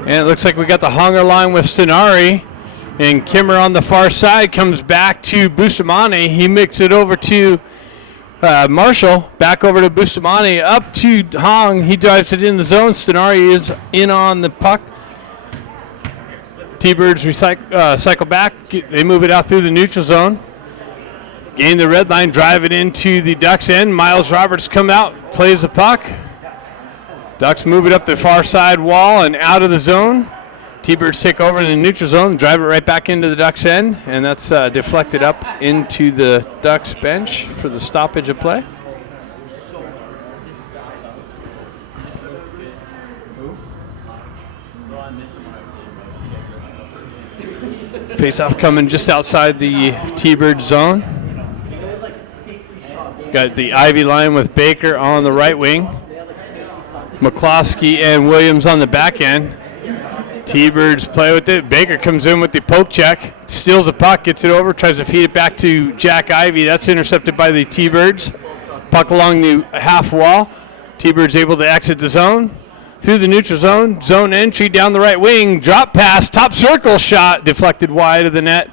And it looks like we got the Hunger line with Stenari. And Kimmer on the far side comes back to Bustamante. He mixes it over to Marshall. Back over to Bustamante. Up to Hong. He drives it in the zone. Stenari is in on the puck. T-Birds cycle back. They move it out through the neutral zone. Gain the red line. Drive it into the Ducks end. Miles Roberts come out. Plays the puck. Ducks move it up the far side wall and out of the zone. T-Birds take over in the neutral zone, drive it right back into the Ducks end, and that's deflected up into the Ducks bench for the stoppage of play. Face-off coming just outside the T-Bird zone. Got the Ivy line with Baker on the right wing. McCloskey and Williams on the back end. T-Birds play with it. Baker comes in with the poke check, steals the puck, gets it over, tries to feed it back to Jack Ivy. That's intercepted by the T-Birds. Puck along the half wall. T-Birds able to exit the zone. Through the neutral zone, zone entry down the right wing, drop pass, top circle shot, deflected wide of the net.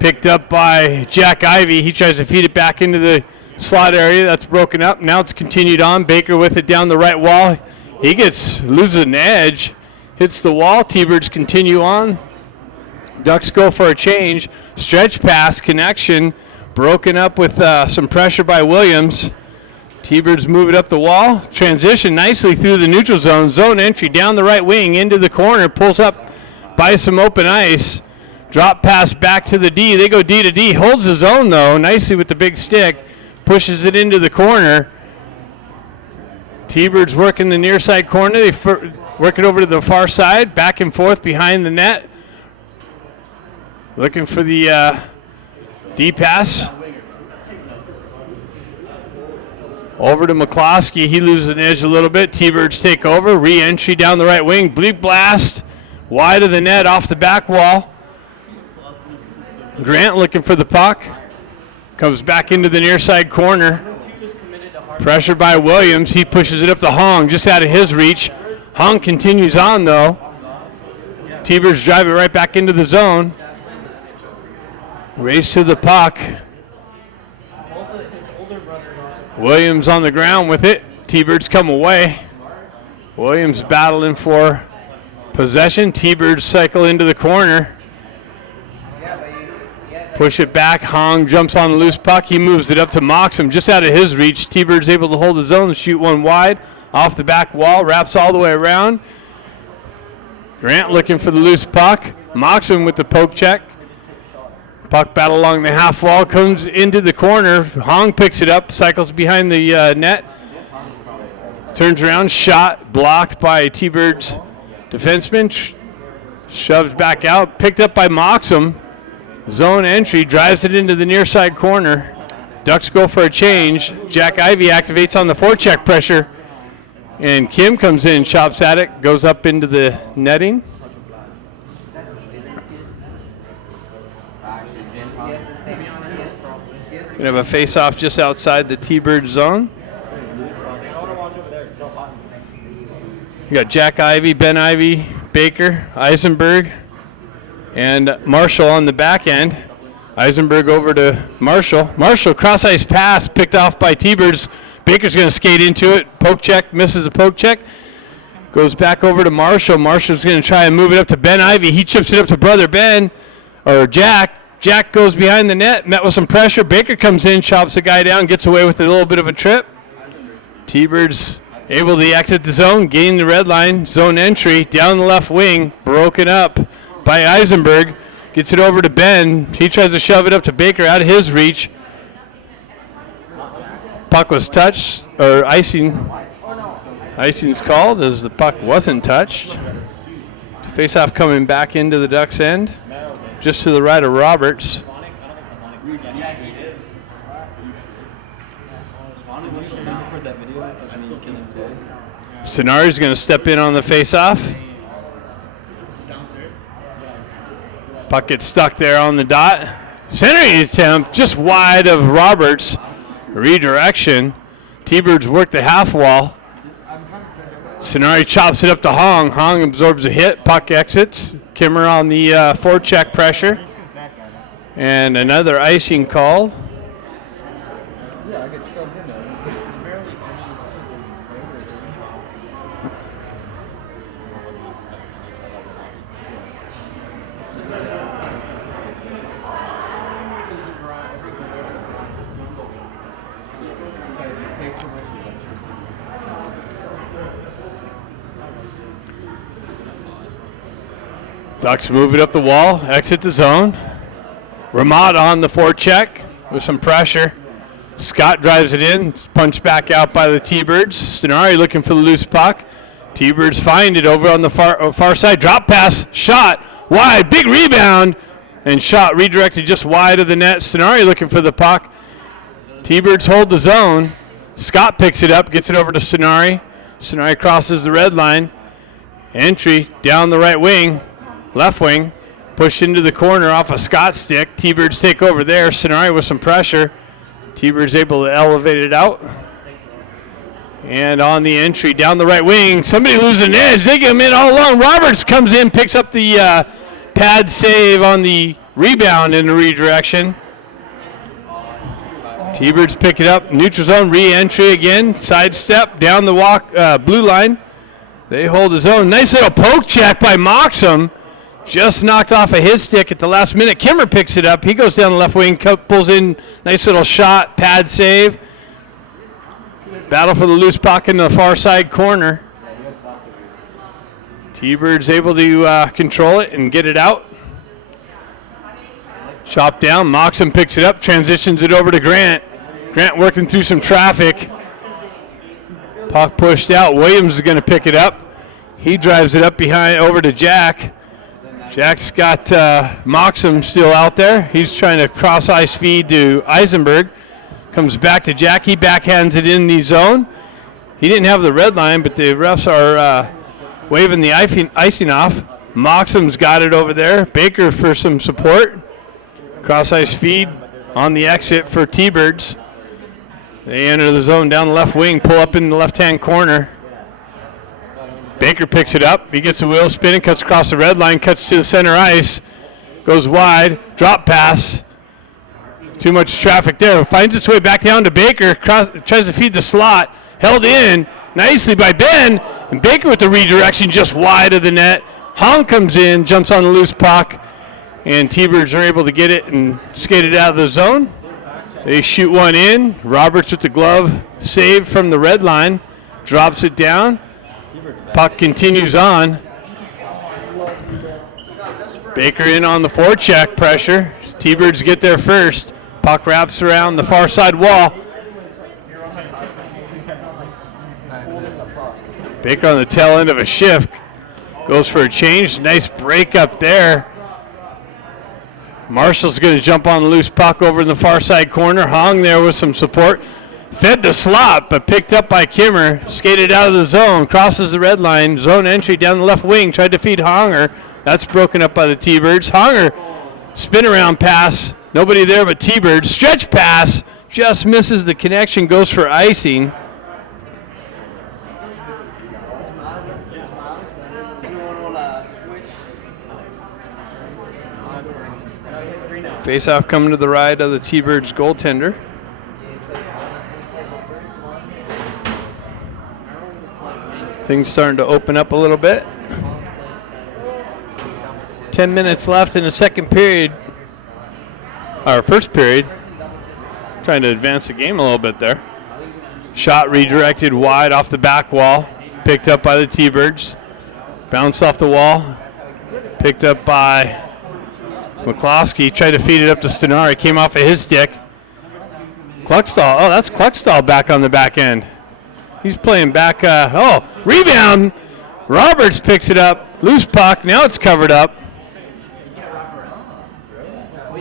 Picked up by Jack Ivy. He tries to feed it back into the slot area. That's broken up. Now it's continued on. Baker with it down the right wall. He loses an edge. Hits the wall. T-Birds continue on. Ducks go for a change. Stretch pass connection. Broken up with some pressure by Williams. T-Birds move it up the wall. Transition nicely through the neutral zone. Zone entry down the right wing into the corner. Pulls up by some open ice. Drop pass back to the D. They go D to D. Holds the zone though nicely with the big stick. Pushes it into the corner. T-Birds working the near side corner. They work it over to the far side, back and forth behind the net. Looking for the D pass. Over to McCloskey. He loses an edge a little bit. T-Birds take over. Re-entry down the right wing. Bleep blast. Wide of the net off the back wall. Grant looking for the puck. Comes back into the near side corner. Pressure by Williams. He pushes it up to Hong, just out of his reach. Hong continues on, though. T-Birds drive it right back into the zone. Race to the puck. Williams on the ground with it. T-Birds come away. Williams battling for possession. T-Birds cycle into the corner. Push it back. Hong jumps on the loose puck. He moves it up to Moxham, just out of his reach. T-Birds able to hold the zone and shoot one wide. Off the back wall, wraps all the way around. Grant looking for the loose puck. Moxham with the poke check. Puck battle along the half wall, comes into the corner. Hong picks it up, cycles behind the net. Turns around, shot, blocked by T-Birds defenseman. Shoved back out, picked up by Moxham. Zone entry, drives it into the near side corner. Ducks go for a change. Jack Ivy activates on the forecheck pressure. And Kim comes in, chops at it, goes up into the netting. We have a face-off just outside the T-Bird zone. We got Jack Ivy, Ben Ivy, Baker, Eisenberg, and Marshall on the back end. Eisenberg over to Marshall. Marshall, cross-ice pass, picked off by T-Birds. Baker's going to skate into it. Poke check, misses the poke check. Goes back over to Marshall. Marshall's going to try and move it up to Ben Ivy. He chips it up to brother Ben, or Jack. Jack goes behind the net, met with some pressure. Baker comes in, chops the guy down, gets away with a little bit of a trip. T-Birds able to exit the zone, gain the red line, zone entry, down the left wing, broken up by Eisenberg. Gets it over to Ben. He tries to shove it up to Baker out of his reach. Puck was touched, or icing. Icing's called as the puck wasn't touched. Face-off coming back into the Ducks end, just to the right of Roberts. Stenari's going to step in on the face-off. Puck gets stuck there on the dot. Centering attempt just wide of Roberts. Redirection. T-Birds work the half wall. Sonari chops it up to Hong. Hong absorbs a hit. Puck exits. Kimmer on the forecheck pressure. And another icing called. Ducks move it up the wall, exit the zone. Ramad on the forecheck with some pressure. Scott drives it in. It's punched back out by the T-Birds. Stenari looking for the loose puck. T-Birds find it over on the far side. Drop pass, shot, wide, big rebound, and shot redirected just wide of the net. Stenari looking for the puck. T-Birds hold the zone. Scott picks it up, gets it over to Stenari. Stenari crosses the red line. Entry down the right wing. Left wing, pushed into the corner off a Scott's stick. T-Birds take over there. Sonari with some pressure. T-Birds able to elevate it out. And on the entry down the right wing, somebody losing an edge. They get him in all alone. Roberts comes in, picks up the pad save on the rebound in the redirection. T-Birds pick it up. Neutral zone re-entry again. Sidestep down the walk, blue line. They hold the zone. Nice little poke check by Moxham. Just knocked off of his stick at the last minute. Kimmer picks it up. He goes down the left wing, pulls in. Nice little shot, pad save. Battle for the loose puck in the far side corner. T-Birds able to control it and get it out. Chop down. Moxham picks it up, transitions it over to Grant. Grant working through some traffic. Puck pushed out. Williams is going to pick it up. He drives it up behind over to Jack. Jack's got Moxham still out there. He's trying to cross ice feed to Eisenberg. Comes back to Jack. He backhands it in the zone. He didn't have the red line, but the refs are waving the icing off. Moxham's got it over there. Baker for some support. Cross ice feed on the exit for T-Birds. They enter the zone down the left wing, pull up in the left-hand corner. Baker picks it up. He gets a wheel spinning, cuts across the red line, cuts to the center ice, goes wide, drop pass. Too much traffic there. Finds its way back down to Baker, tries to feed the slot, held in nicely by Ben, and Baker with the redirection just wide of the net. Hong comes in, jumps on the loose puck, and T-Birds are able to get it and skate it out of the zone. They shoot one in. Roberts with the glove save from the red line, drops it down. Puck continues on. Baker in on the forecheck pressure. T-Birds get there first. Puck wraps around the far side wall. Baker on the tail end of a shift. Goes for a change. Nice break up there. Marshall's going to jump on the loose puck over in the far side corner. Hong there with some support. Fed the slot, but picked up by Kimmer. Skated out of the zone, crosses the red line. Zone entry down the left wing. Tried to feed Honger. That's broken up by the T-Birds. Honger, spin around pass. Nobody there but T-Birds. Stretch pass. Just misses the connection. Goes for icing. Face-off coming to the right of the T-Birds goaltender. Things starting to open up a little bit. 10 minutes left in the second period. Our first period. Trying to advance the game a little bit there. Shot redirected wide off the back wall. Picked up by the T-Birds. Bounced off the wall. Picked up by McCloskey. Tried to feed it up to Stenari. Came off of his stick. Kluckstall. Oh, that's Kluckstall back on the back end. He's playing back. Rebound. Roberts picks it up. Loose puck. Now it's covered up.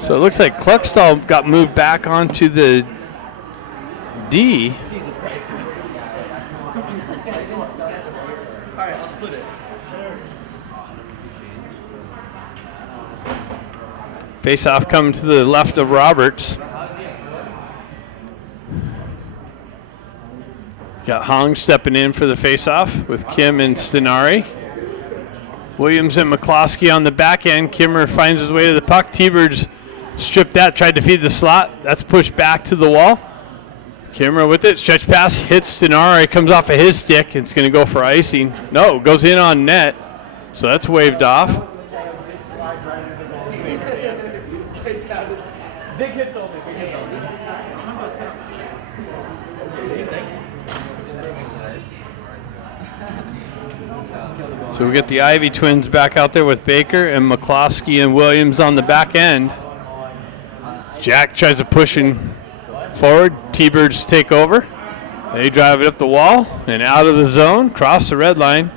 So it looks like Kluckstall got moved back onto the D. Face-off coming to the left of Roberts. Got Hong stepping in for the faceoff with Kim and Stenari. Williams and McCloskey on the back end. Kimmer finds his way to the puck. T-Birds stripped that, tried to feed the slot. That's pushed back to the wall. Kimmer with it. Stretch pass hits Stenari. Comes off of his stick. It's going to go for icing. No, goes in on net. So that's waved off. Big hits only. Big hits only. So we get the Ivy twins back out there with Baker and McCloskey and Williams on the back end. Jack tries to push in forward. T-Birds take over. They drive it up the wall and out of the zone, cross the red line.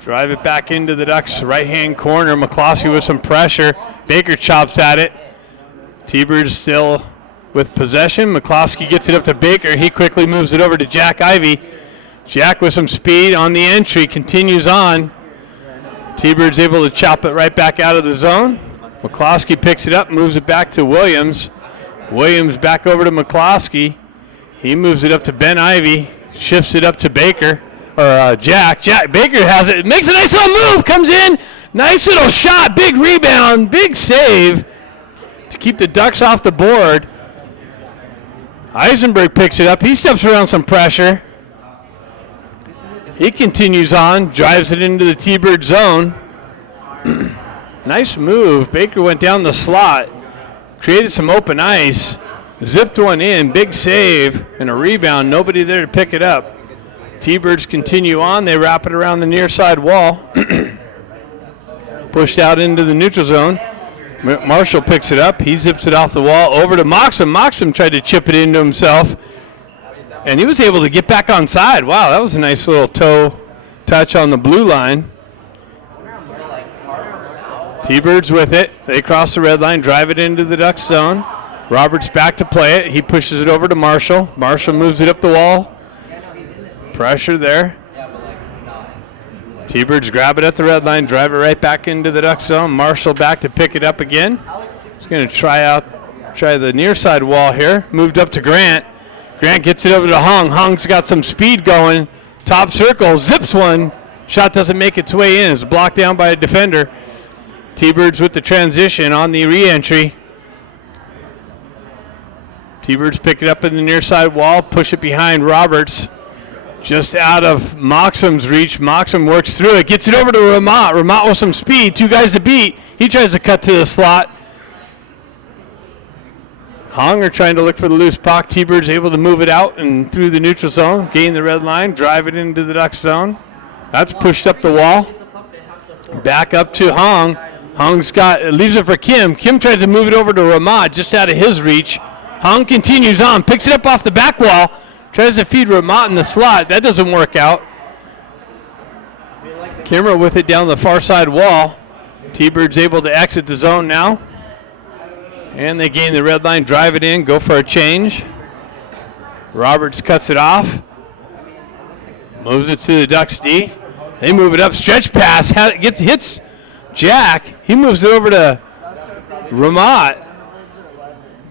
Drive it back into the Ducks' right-hand corner. McCloskey with some pressure. Baker chops at it. T-Birds still with possession. McCloskey gets it up to Baker. He quickly moves it over to Jack Ivy. Jack with some speed on the entry, continues on. T-Birds able to chop it right back out of the zone. McCloskey picks it up, moves it back to Williams. Williams back over to McCloskey. He moves it up to Ben Ivy, shifts it up to Baker, or Jack. Baker has it, makes a nice little move, comes in. Nice little shot, big rebound, big save to keep the Ducks off the board. Eisenberg picks it up. He steps around some pressure. He continues on, drives it into the T-Bird zone. Nice move. Baker went down the slot, created some open ice, zipped one in, big save, and a rebound. Nobody there to pick it up. T-Birds continue on. They wrap it around the near side wall. Pushed out into the neutral zone. Marshall picks it up. He zips it off the wall over to Moxham. Moxham tried to chip it into himself, and he was able to get back on side. Wow, that was a nice little toe touch on the blue line. T-Birds with it. They cross the red line, drive it into the Ducks zone. Roberts back to play it. He pushes it over to Marshall. Marshall moves it up the wall. Pressure there. T-Birds grab it at the red line, drive it right back into the Ducks zone. Marshall back to pick it up again. He's going to try the near side wall here. Moved up to Grant. Grant gets it over to Hong. Hong's got some speed going. Top circle, zips one. Shot doesn't make its way in. It's blocked down by a defender. T-Birds with the transition on the re-entry. T-Birds pick it up in the near side wall, push it behind Roberts. Just out of Moxham's reach. Moxham works through it, gets it over to Ramat. Ramat with some speed, two guys to beat. He tries to cut to the slot. Hong are trying to look for the loose puck. T-Birds able to move it out and through the neutral zone, gain the red line, drive it into the Ducks zone. That's pushed up the wall. Back up to Hong. Hong's leaves it for Kim. Kim tries to move it over to Ramat, just out of his reach. Hong continues on, picks it up off the back wall, tries to feed Ramat in the slot. That doesn't work out. Kimmer with it down the far side wall. T-Birds able to exit the zone now. And they gain the red line, drive it in, go for a change. Roberts cuts it off. Moves it to the Ducks D. They move it up, stretch pass, hits Jack. He moves it over to Ramat.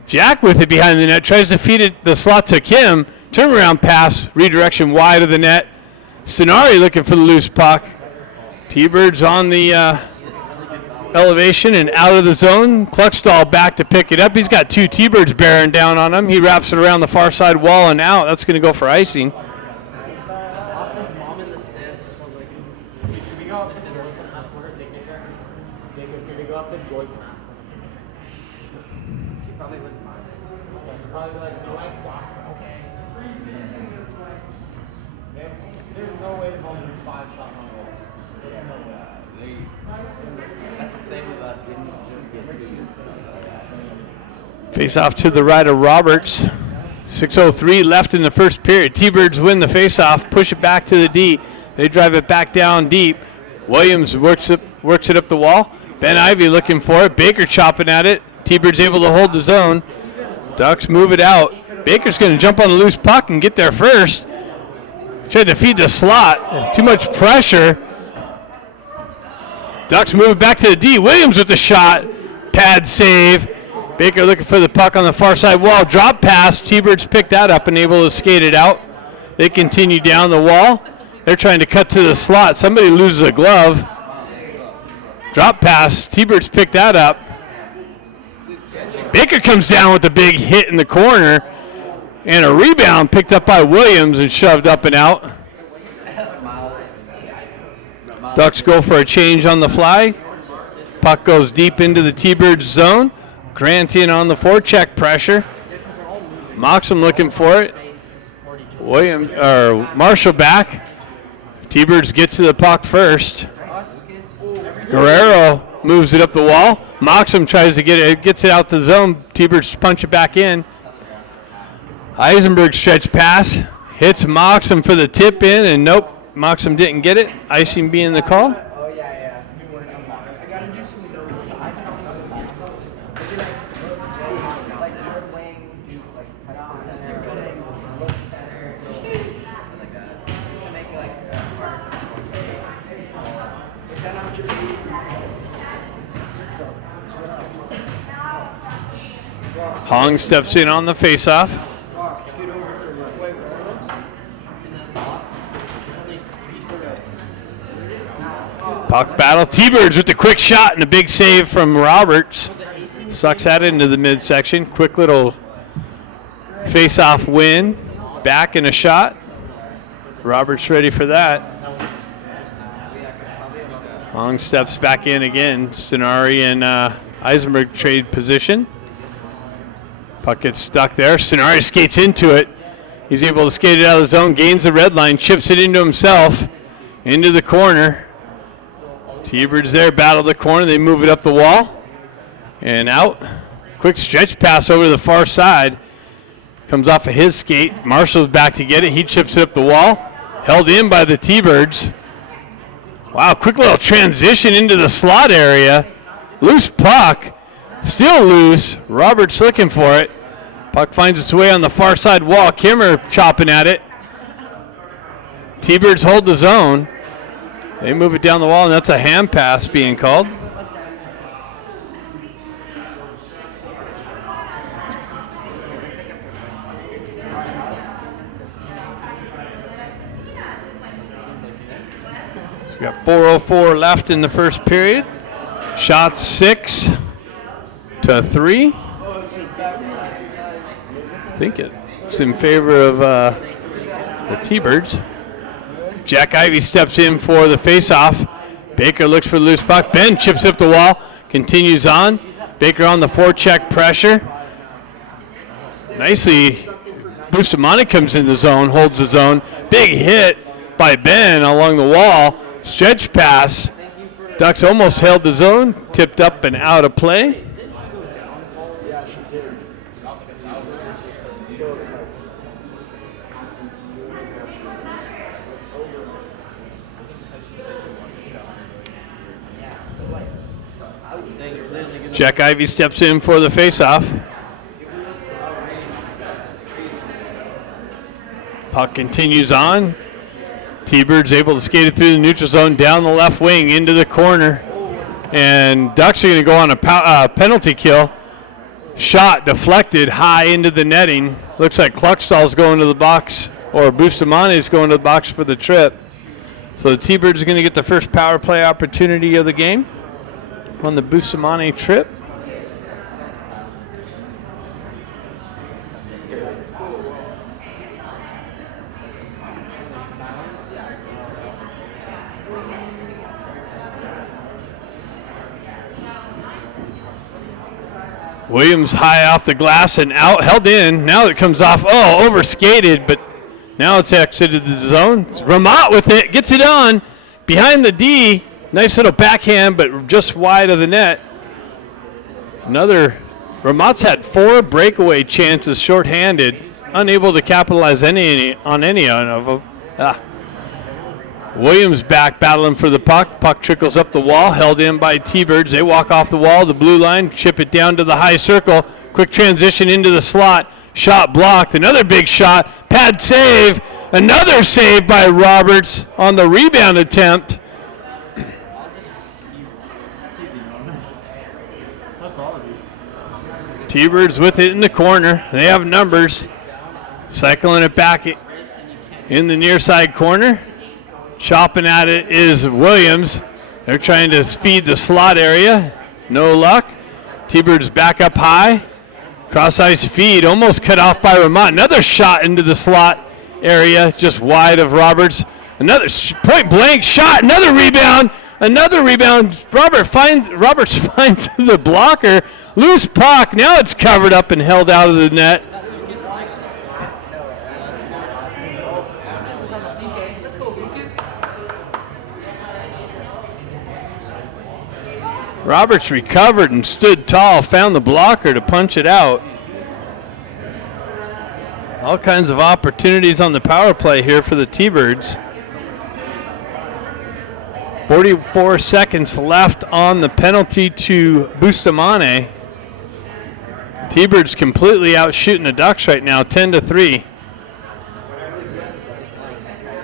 Jack with it behind the net, tries to feed it the slot to Kim. Turnaround pass, redirection wide of the net. Stenari looking for the loose puck. T-Birds on the elevation and out of the zone. Kluckstall back to pick it up. He's got two T-Birds bearing down on him. He wraps it around the far side wall and out. That's going to go for icing. Austin's mom in the stands just went like, can we go up to Joyce and ask for her signature? Jacob, can we go up to Joyce and ask for her signature? She probably wouldn't mind. Yeah, she'd probably be like, no Xbox, but okay. There's no way to go in 5 shots on goals. There's no way. That's the same with us. We didn't just get 2. Face off to the right of Roberts. 6:03 left in the first period. T-Birds win the face-off, push it back to the D. They drive it back down deep. Williams works it up the wall. Ben Ivy looking for it. Baker chopping at it. T-Birds able to hold the zone. Ducks move it out. Baker's going to jump on the loose puck and get there first. Tried to feed the slot. Too much pressure. Ducks move it back to the D. Williams with the shot. Pad save. Baker looking for the puck on the far side wall. Drop pass. T-Birds picked that up and able to skate it out. They continue down the wall. They're trying to cut to the slot. Somebody loses a glove. Drop pass. T-Birds pick that up. Baker comes down with a big hit in the corner. And a rebound picked up by Williams and shoved up and out. Ducks go for a change on the fly. Puck goes deep into the T-Birds zone. Grant in on the forecheck pressure. Moxham looking for it. Marshall back. T-Birds gets to the puck first. Guerrero moves it up the wall. Moxham tries to get it, gets it out the zone. T-Birds punch it back in. Eisenberg stretch pass. Hits Moxham for the tip in, and nope, Moxham didn't get it. Icing being the call. Hong steps in on the faceoff. Puck battle. T-Birds with the quick shot and a big save from Roberts. Sucks that into the midsection. Quick little face-off win. Back and a shot. Roberts ready for that. Hong steps back in again. Stenari and Eisenberg trade position. Puck gets stuck there. Stenari skates into it. He's able to skate it out of the zone. Gains the red line. Chips it into himself. Into the corner. T-Birds there, battle the corner. They move it up the wall and out. Quick stretch pass over to the far side. Comes off of his skate. Marshall's back to get it. He chips it up the wall. Held in by the T-Birds. Wow, quick little transition into the slot area. Loose puck. Still loose. Roberts looking for it. Puck finds its way on the far side wall. Kimmer chopping at it. T-Birds hold the zone. They move it down the wall, and that's a hand pass being called. So we got 4:04 left in the first period. Shots 6-3. I think it's in favor of the T-Birds. Jack Ivey steps in for the faceoff. Baker looks for the loose puck. Ben chips up the wall, continues on. Baker on the forecheck pressure. Nicely, Bustamante comes in the zone, holds the zone. Big hit by Ben along the wall. Stretch pass. Ducks almost held the zone, tipped up and out of play. Jack Ivey steps in for the faceoff. Puck continues on. T-Birds able to skate it through the neutral zone, down the left wing, into the corner. And Ducks are going to go on a penalty kill. Shot deflected high into the netting. Looks like Kluckstall's going to the box, or Bustamante's going to the box for the trip. So the T-Birds are going to get the first power play opportunity of the game on the Bustamante trip. Williams high off the glass and out, held in. Now it comes off, over skated, but now it's exited the zone. Ramat with it, gets it on behind the D. Nice little backhand, but just wide of the net. Ramat's had 4 breakaway chances shorthanded, unable to capitalize on any of them. Williams back battling for the puck. Puck trickles up the wall, held in by T-Birds. They walk off the wall, the blue line, chip it down to the high circle. Quick transition into the slot. Shot blocked. Another big shot. Pad save. Another save by Roberts on the rebound attempt. T-Birds with it in the corner. They have numbers. Cycling it back in the near side corner. Chopping at it is Williams. They're trying to feed the slot area. No luck. T-Birds back up high. Cross ice feed, almost cut off by Ramon. Another shot into the slot area, just wide of Roberts. Another point blank shot, another rebound. Roberts finds the blocker. Loose puck. Now it's covered up and held out of the net. Roberts recovered and stood tall, found the blocker to punch it out. All kinds of opportunities on the power play here for the T-Birds. 44 seconds left on the penalty to Bustamante. T-Birds completely out shooting the Ducks right now, 10-3.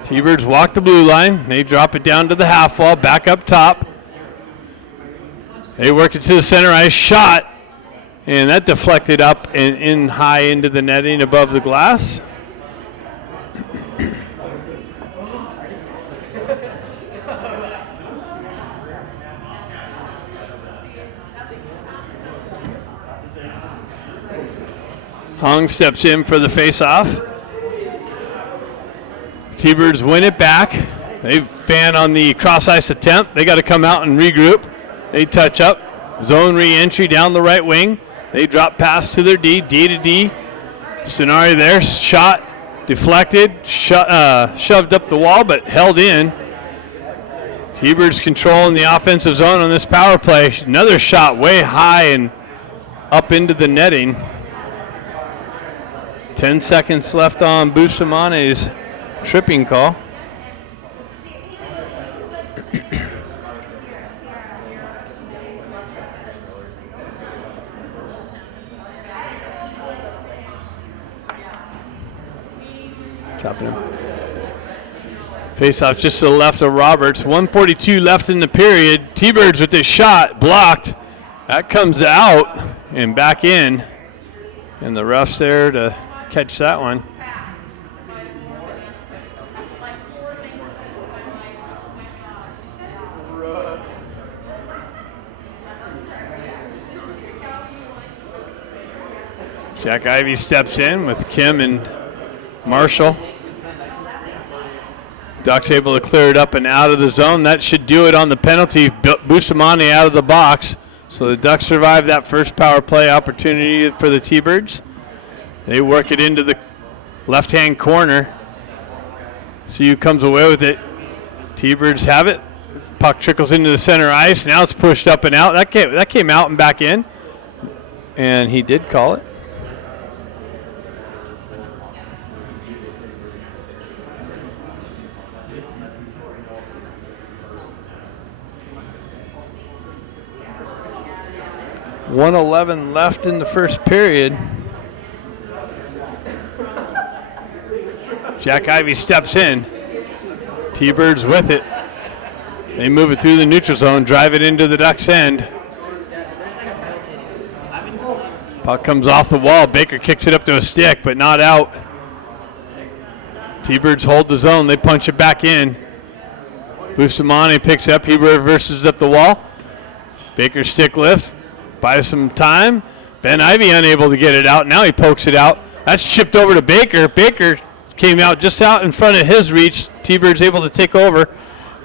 T-Birds walk the blue line. They drop it down to the half wall, back up top. They work it to the center ice, shot, and that deflected up and in high into the netting above the glass. Hong steps in for the face-off. T-Birds win it back. They fan on the cross-ice attempt. They got to come out and regroup. They touch up. Zone re-entry down the right wing. They drop pass to their D to D. Scenario there. Shot deflected. Shoved up the wall, but held in. T-Birds controlling the offensive zone on this power play. Another shot way high and up into the netting. 10 seconds left on Bustamante's tripping call. Chopping him. Face-off just to the left of Roberts. 1:42 left in the period. T-Birds with this shot blocked. That comes out and back in. And the ref's there to catch that one. Jack Ivey steps in with Kim and Marshall. Ducks able to clear it up and out of the zone. That should do it on the penalty. Bustamante out of the box. So the Ducks survive that first power play opportunity for the T-Birds. They work it into the left-hand corner. See who comes away with it. T-Birds have it. Puck trickles into the center ice. Now it's pushed up and out. That came out and back in. And he did call it. .111 left in the first period. Jack Ivey steps in. T-Birds with it. They move it through the neutral zone, drive it into the Ducks' end. Puck comes off the wall. Baker kicks it up to a stick, but not out. T-Birds hold the zone. They punch it back in. Bustamante picks up. He reverses up the wall. Baker's stick lifts. Buys some time. Ben Ivey unable to get it out. Now he pokes it out. That's chipped over to Baker. Baker came out just out in front of his reach. T-Birds able to take over.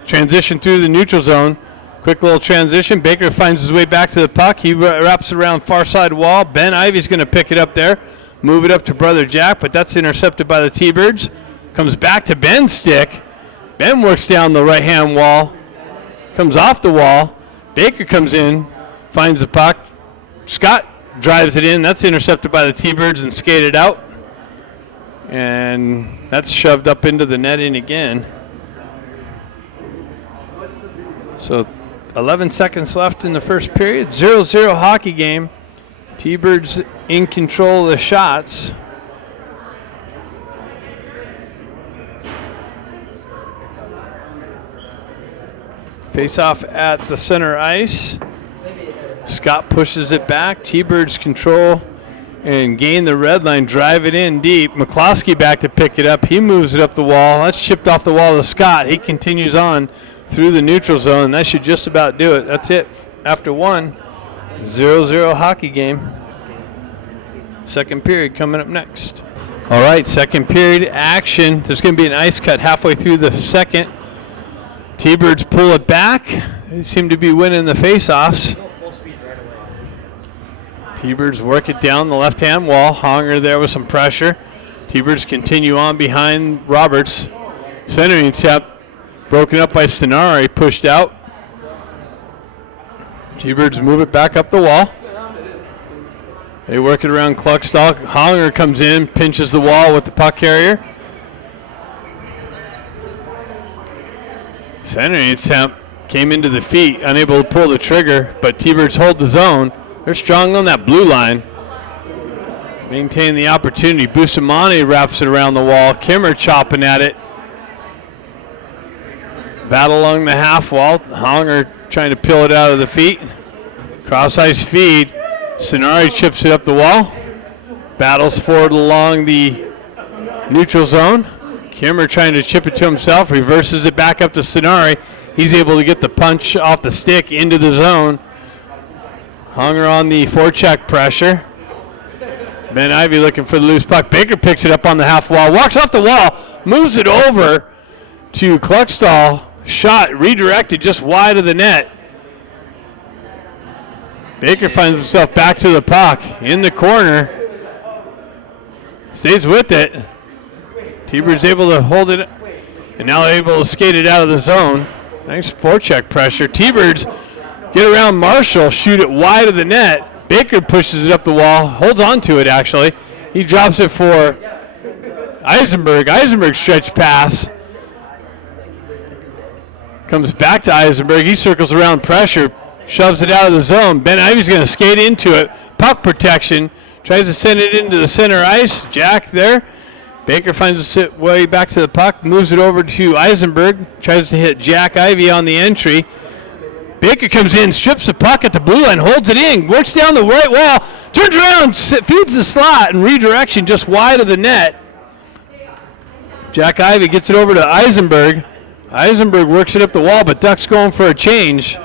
Transition through the neutral zone. Quick little transition. Baker finds his way back to the puck. He wraps it around far side wall. Ben Ivey's going to pick it up there. Move it up to Brother Jack, but that's intercepted by the T-Birds. Comes back to Ben's stick. Ben works down the right-hand wall. Comes off the wall. Baker comes in. Finds the puck. Scott drives it in. That's intercepted by the T-Birds and skated out. And that's shoved up into the netting again. So 11 seconds left in the first period. 0-0 hockey game. T-Birds in control of the shots. Face off at the center ice. Scott pushes it back. T-Birds control and gain the red line, drive it in deep. McCloskey back to pick it up. He moves it up the wall. That's chipped off the wall to Scott. He continues on through the neutral zone. That should just about do it. That's it after one. 0-0 hockey game. Second period coming up next. All right, second period action. There's going to be an ice cut halfway through the second. T-Birds pull it back. They seem to be winning the face-offs. T-Birds work it down the left-hand wall. Honger there with some pressure. T-Birds continue on behind Roberts. Centering step broken up by Stenari, pushed out. T-Birds move it back up the wall. They work it around Cluckstall. Honger comes in, pinches the wall with the puck carrier. Centering attempt came into the feet, unable to pull the trigger, but T-Birds hold the zone. They're strong on that blue line. Maintain the opportunity. Bustamante wraps it around the wall. Kimmer chopping at it. Battle along the half wall. Honger trying to peel it out of the feet. Cross ice feed. Stenari chips it up the wall. Battles forward along the neutral zone. Kimmer trying to chip it to himself. Reverses it back up to Stenari. He's able to get the punch off the stick into the zone. Honger on the forecheck pressure. Ben Ivy looking for the loose puck. Baker picks it up on the half wall. Walks off the wall. Moves it over to Cluckstall. Shot redirected just wide of the net. Baker finds himself back to the puck in the corner. Stays with it. T-Birds able to hold it and now able to skate it out of the zone. Nice forecheck pressure. T-Birds get around Marshall, shoot it wide of the net. Baker pushes it up the wall, holds on to it actually. He drops it for Eisenberg. Eisenberg stretch pass. Comes back to Eisenberg. He circles around pressure. Shoves it out of the zone. Ben Ivy's going to skate into it. Puck protection. Tries to send it into the center ice. Jack there. Baker finds his way back to the puck. Moves it over to Eisenberg. Tries to hit Jack Ivy on the entry. Baker comes in, strips the puck at the blue line, holds it in, works down the right wall, turns around, feeds the slot, and redirection just wide of the net. Jack Ivy gets it over to Eisenberg. Eisenberg works it up the wall, but Duck's going for a change.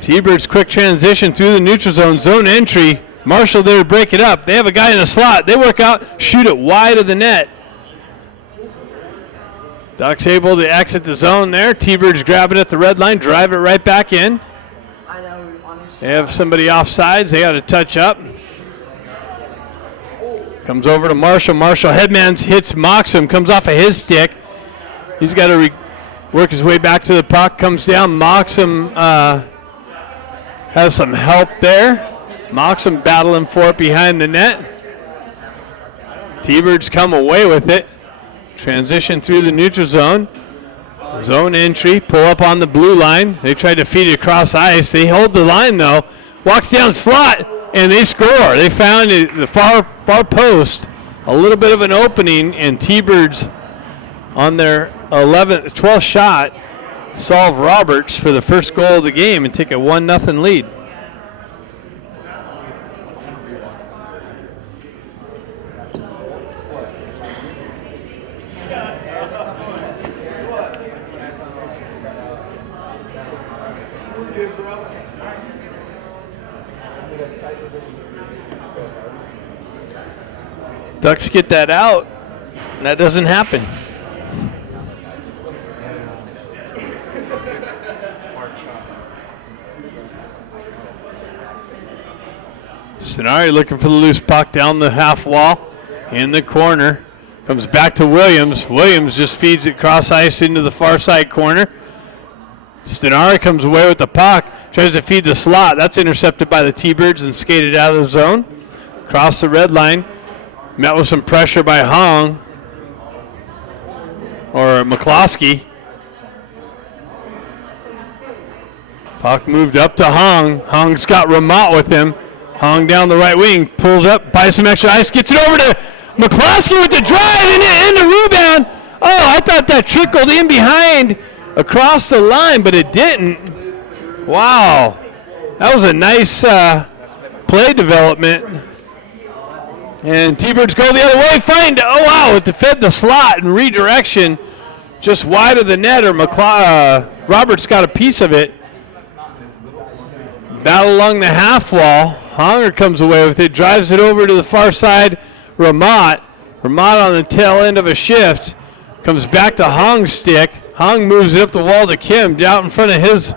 T-Birds quick transition through the neutral zone, zone entry. Marshall there to break it up. They have a guy in the slot. They work out, shoot it wide of the net. Ducks able to exit the zone there. T-Birds grab it at the red line, drive it right back in. They have somebody offsides. They got to touch up. Comes over to Marshall. Marshall headman hits Moxham, comes off of his stick. He's got to work his way back to the puck. Comes down. Moxham has some help there. Moxham battling for it behind the net. T-Birds come away with it. Transition through the neutral zone. Zone entry. Pull up on the blue line. They tried to feed it across ice. They hold the line though. Walks down slot and they score. They found the far post. A little bit of an opening, and T-Birds on their 12th shot solve Roberts for the first goal of the game and take a 1-0 lead. Ducks get that out, and that doesn't happen. Stenari looking for the loose puck down the half wall in the corner. Comes back to Williams. Williams just feeds it cross ice into the far side corner. Stenari comes away with the puck, tries to feed the slot. That's intercepted by the T-Birds and skated out of the zone. Across the red line. Met with some pressure by Hong or McCloskey. Puck moved up to Hong. Hong's got Ramat with him. Hong down the right wing, pulls up, buys some extra ice, gets it over to McCloskey with the drive and the rebound. Oh, I thought that trickled in behind across the line, but it didn't. Wow. That was a nice play development. And T-Birds go the other way. Oh, wow, it fed the slot and redirection just wide of the net, or Roberts got a piece of it. Battle along the half wall. Honger comes away with it, drives it over to the far side. Ramat on the tail end of a shift. Comes back to Hong's stick. Hong moves it up the wall to Kim, out in front of his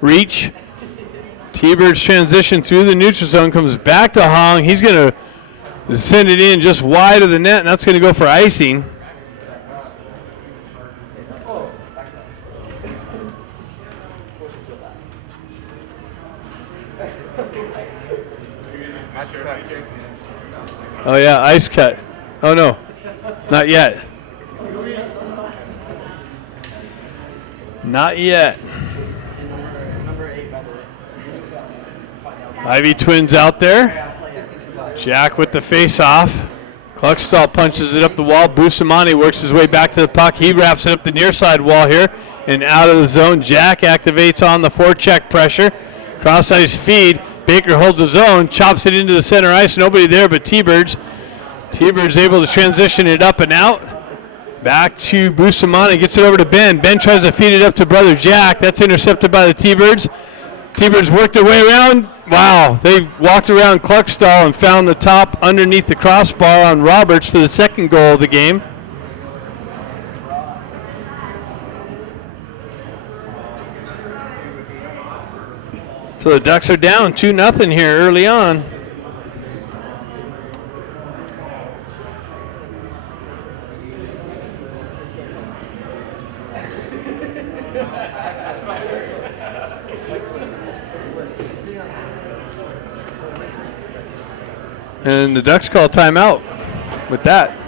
reach. T-Birds transition through the neutral zone, comes back to Hong. He's going to send it in just wide of the net, and that's going to go for icing. Oh, yeah, ice cut. Oh, no, not yet. Not yet. Ivy Twins out there. Jack with the face-off. Cluckstall punches it up the wall. Bustamante works his way back to the puck. He wraps it up the near side wall here and out of the zone. Jack activates on the forecheck pressure. Cross-ice feed. Baker holds his own, chops it into the center ice. Nobody there but T-Birds. T-Birds able to transition it up and out. Back to Bustamante, gets it over to Ben. Ben tries to feed it up to brother Jack. That's intercepted by the T-Birds. T-Birds worked their way around. Wow, they walked around Cluckstall and found the top underneath the crossbar on Roberts for the second goal of the game. So the Ducks are down 2-0 here early on. And the Ducks call timeout with that.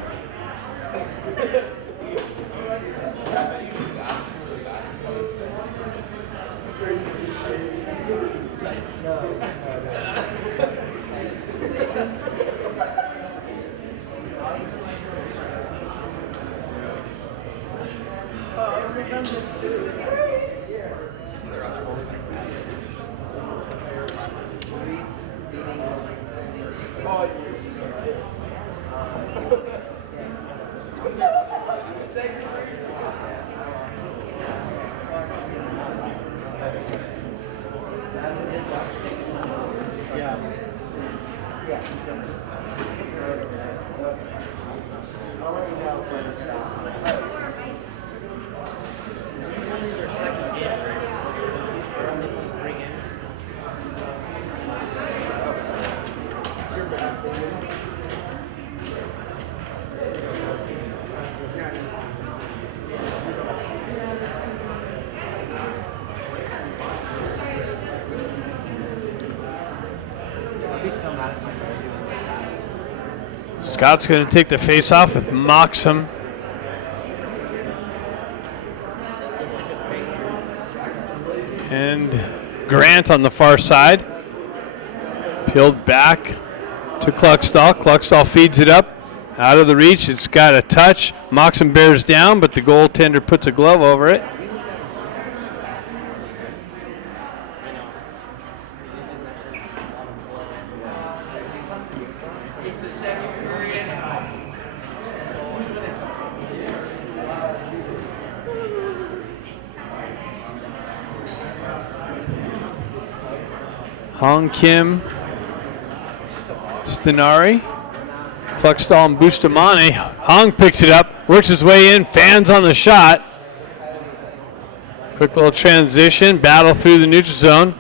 Scott's going to take the face-off with Moxham. And Grant on the far side. Peeled back to Cluckstall. Cluckstall feeds it up. Out of the reach. It's got a touch. Moxham bears down, but the goaltender puts a glove over it. Hong Kim, Stenari, Cluckstall and Bustamante. Hong picks it up, works his way in, fans on the shot. Quick little transition, battle through the neutral zone.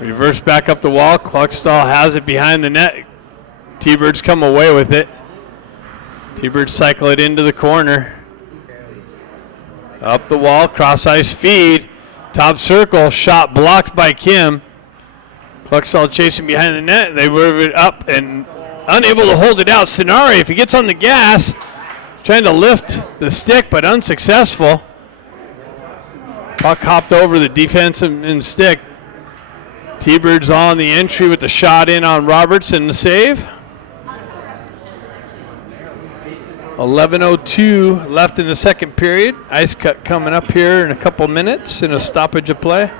Reverse back up the wall. Cluckstall has it behind the net. T-Birds come away with it. T-Birds cycle it into the corner. Up the wall, cross ice feed. Top circle, shot blocked by Kim. Cluckstall chasing behind the net. They move it up and unable to hold it out. Stenari, if he gets on the gas, trying to lift the stick, but unsuccessful. Puck hopped over the defense and stick. T-Birds on the entry with the shot in on Roberts and the save. 11:02 left in the second period. Ice cut coming up here in a couple minutes in a stoppage of play.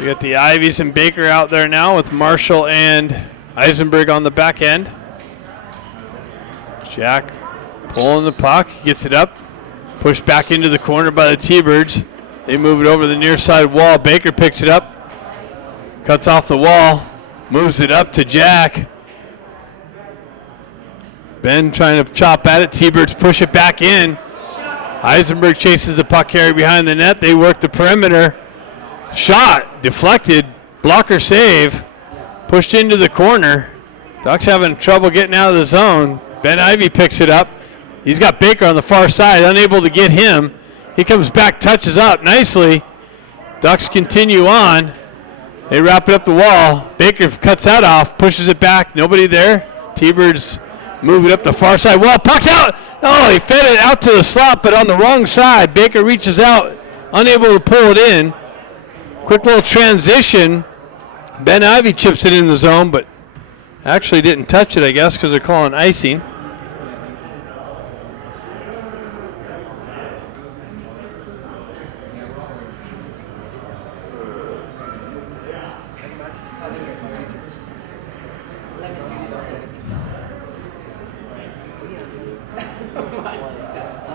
We got the Ivies and Baker out there now with Marshall and Eisenberg on the back end. Jack pulling the puck, gets it up, pushed back into the corner by the T-Birds. They move it over the near side wall. Baker picks it up, cuts off the wall, moves it up to Jack. Ben trying to chop at it. T-Birds push it back in. Eisenberg chases the puck carrier behind the net. They work the perimeter. Shot, deflected, blocker save, pushed into the corner. Ducks having trouble getting out of the zone. Ben Ivy picks it up. He's got Baker on the far side, unable to get him. He comes back, touches up nicely. Ducks continue on. They wrap it up the wall. Baker cuts that off, pushes it back. Nobody there. T-Birds move it up the far side wall. Puck's out. Oh, he fed it out to the slot, but on the wrong side. Baker reaches out, unable to pull it in. Quick little transition. Ben Ivy chips it in the zone, but actually didn't touch it, I guess, because they're calling icing.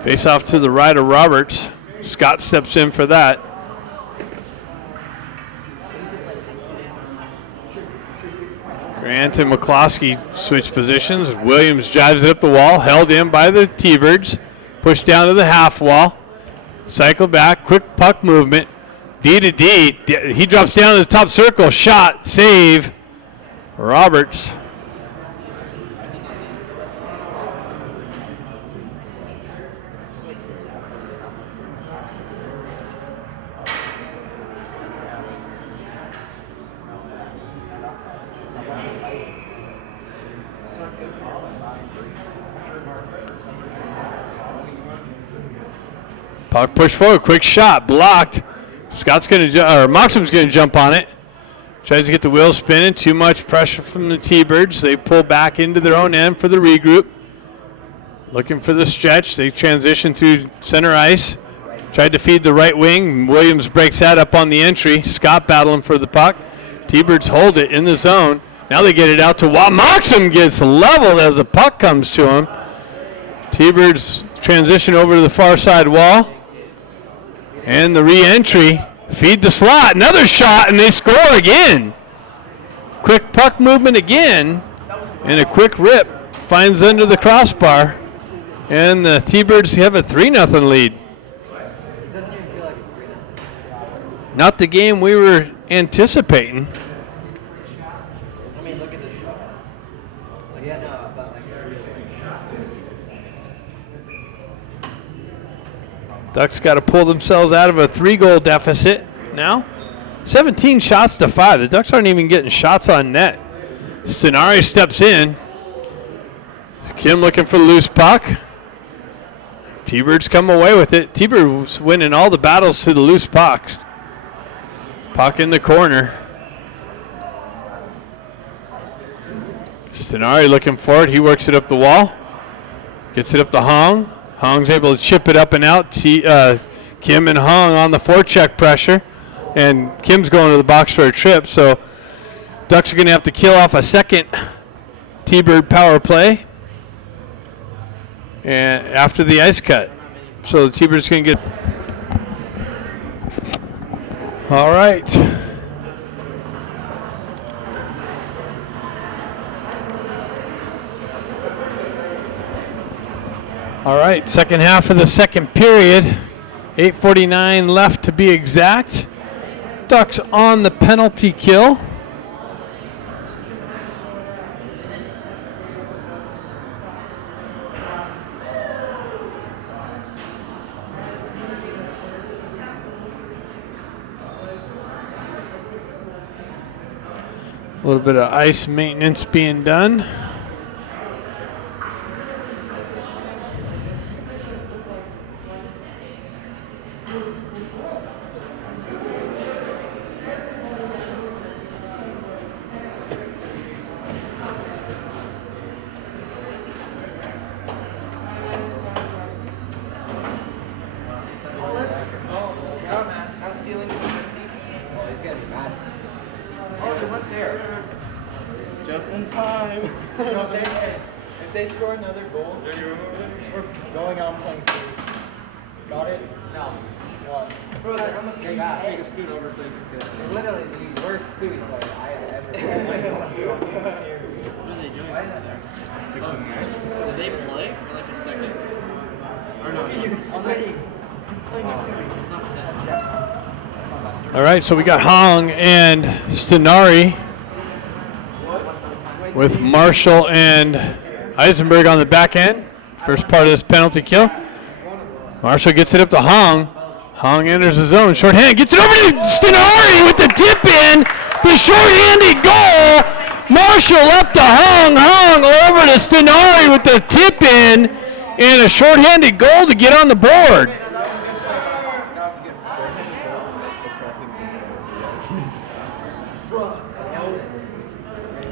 Face off to the right of Roberts. Scott steps in for that. Grant and McCloskey switch positions. Williams drives it up the wall, held in by the T-Birds. Pushed down to the half wall. Cycle back, quick puck movement. D to D. He drops down to the top circle. Shot, save. Roberts. Puck pushed forward, quick shot, blocked. Scott's going to, or Moxham's going to jump on it. Tries to get the wheels spinning. Too much pressure from the T-Birds. They pull back into their own end for the regroup. Looking for the stretch. They transition through center ice. Tried to feed the right wing. Williams breaks that up on the entry. Scott battling for the puck. T-Birds hold it in the zone. Now they get it out to Watt. Moxham gets leveled as the puck comes to him. T-Birds transition over to the far side wall. And the re-entry, feed the slot, another shot, and they score again. Quick puck movement again, and a quick rip finds under the crossbar. And the T-Birds have a 3-0 lead. Not the game we were anticipating. Ducks got to pull themselves out of a 3-goal deficit now. 17 shots to 5. The Ducks aren't even getting shots on net. Stenari steps in. Kim looking for the loose puck. T-Birds come away with it. T-Birds winning all the battles to the loose pucks. Puck in the corner. Stenari looking for it. He works it up the wall. Gets it up to Hong. Hong's able to chip it up and out. Kim and Hong on the forecheck pressure. And Kim's going to the box for a trip. So Ducks are going to have to kill off a second T-Bird power play and after the ice cut. So the T-Bird's going to get... All right. All right, second half of the second period. 8:49 left to be exact. Ducks on the penalty kill. A little bit of ice maintenance being done. He's gonna be mad. time. If they score another goal, we're going out and playing safe. Got it? No. Bro, I'm gonna take a scoot over so you can fit. You're literally the worst suit player I have ever seen. What are they doing there? Did they play for like a second? Or no? Already playing a suit. It's not set. All right, so we got Hong and Stenari with Marshall and Eisenberg on the back end. First part of this penalty kill. Marshall gets it up to Hong. Hong enters the zone. Shorthand gets it over to Stenari with the tip in. The shorthanded goal. Marshall up to Hong. Hong over to Stenari with the tip in. And a shorthanded goal to get on the board.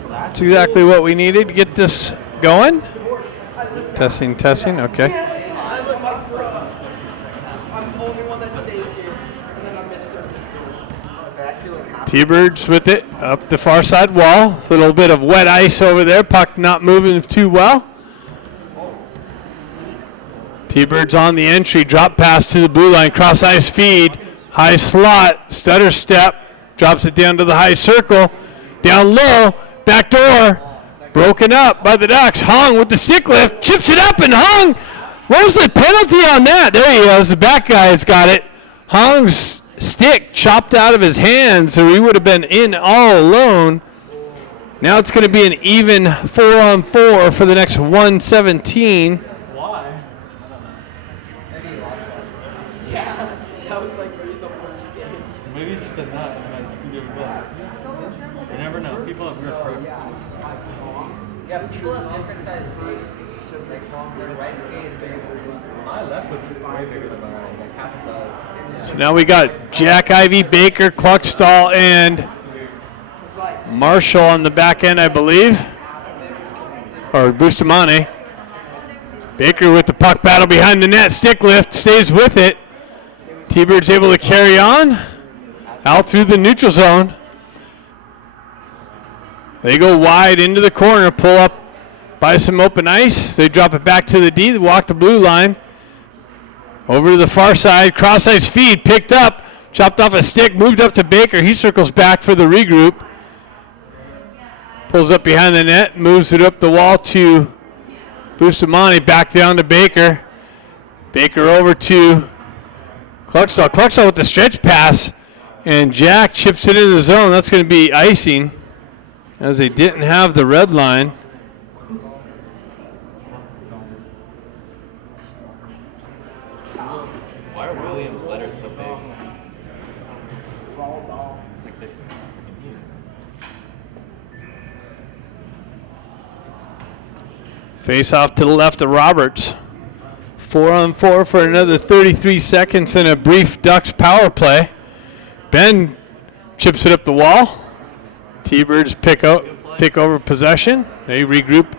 That's exactly what we needed to get this going. Testing, testing, okay. T-Birds with it up the far side wall. A little bit of wet ice over there. Puck not moving too well. T-Birds on the entry. Drop pass to the blue line. Cross ice feed. High slot. Stutter step. Drops it down to the high circle. Down low. Back door. Broken up by the Ducks. Hong with the stick lift. Chips it up and Hong. What was the penalty on that? There he goes. The back guy's got it. Hong's stick chopped out of his hand, so he would have been in all alone. Now it's going to be an even 4-on-4 for the next 117. Why? Yeah, that was like the first game. Maybe it's just a nut and I screwed it back. You never know. People have weird approaches. Yeah, but people have different size skates. So it's like the right skate is bigger than the left. My left foot is way bigger than mine, like half the size. So now we got Jack Ivy, Baker, Kluckstall, and Marshall on the back end, I believe. Or Bustamante. Baker with the puck battle behind the net. Stick lift, stays with it. T-Bird's able to carry on. Out through the neutral zone. They go wide into the corner, pull up by some open ice. They drop it back to the D, they walk the blue line. Over to the far side, cross ice feed, picked up, chopped off a stick, moved up to Baker. He circles back for the regroup. Pulls up behind the net, moves it up the wall to Bustamante, back down to Baker. Baker over to Kluckstall. Kluckstall with the stretch pass, and Jack chips it into the zone. That's going to be icing, as they didn't have the red line. Why are Williams' letters so big? Face off to the left of Roberts. 4-on-4 for another 33 seconds and a brief Ducks power play. Ben chips it up the wall. T-Birds take over possession. They regroup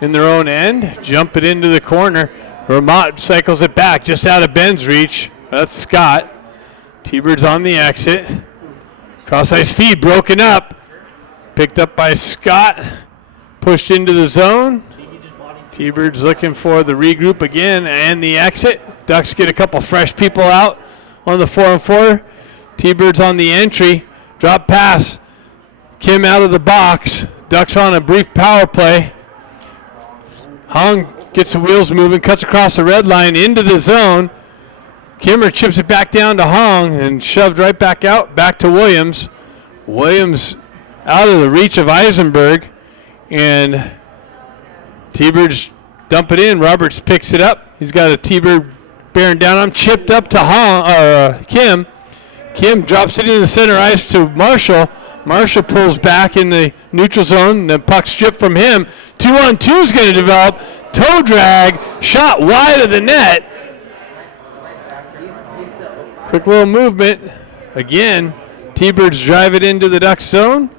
in their own end, jump it into the corner. Vermont cycles it back just out of Ben's reach. That's Scott. T-Birds on the exit. Cross ice feed broken up. Picked up by Scott. Pushed into the zone. T-Birds looking for the regroup again and the exit. Ducks get a couple fresh people out on the 4-on-4. T-Birds on the entry. Drop pass. Kim out of the box. Ducks on a brief power play. Hong gets the wheels moving, cuts across the red line into the zone. Kimmer chips it back down to Hong and shoved right back out, back to Williams. Williams out of the reach of Eisenberg. And T-Birds dump it in. Roberts picks it up. He's got a T-Bird bearing down on him. Chipped up to Kim. Kim drops it in the center ice to Marshall. Marshall pulls back in the neutral zone. The puck stripped from him. 2-on-2 is going to develop. Toe drag. Shot wide of the net. Quick little movement. Again, T-Birds drive it into the Ducks zone.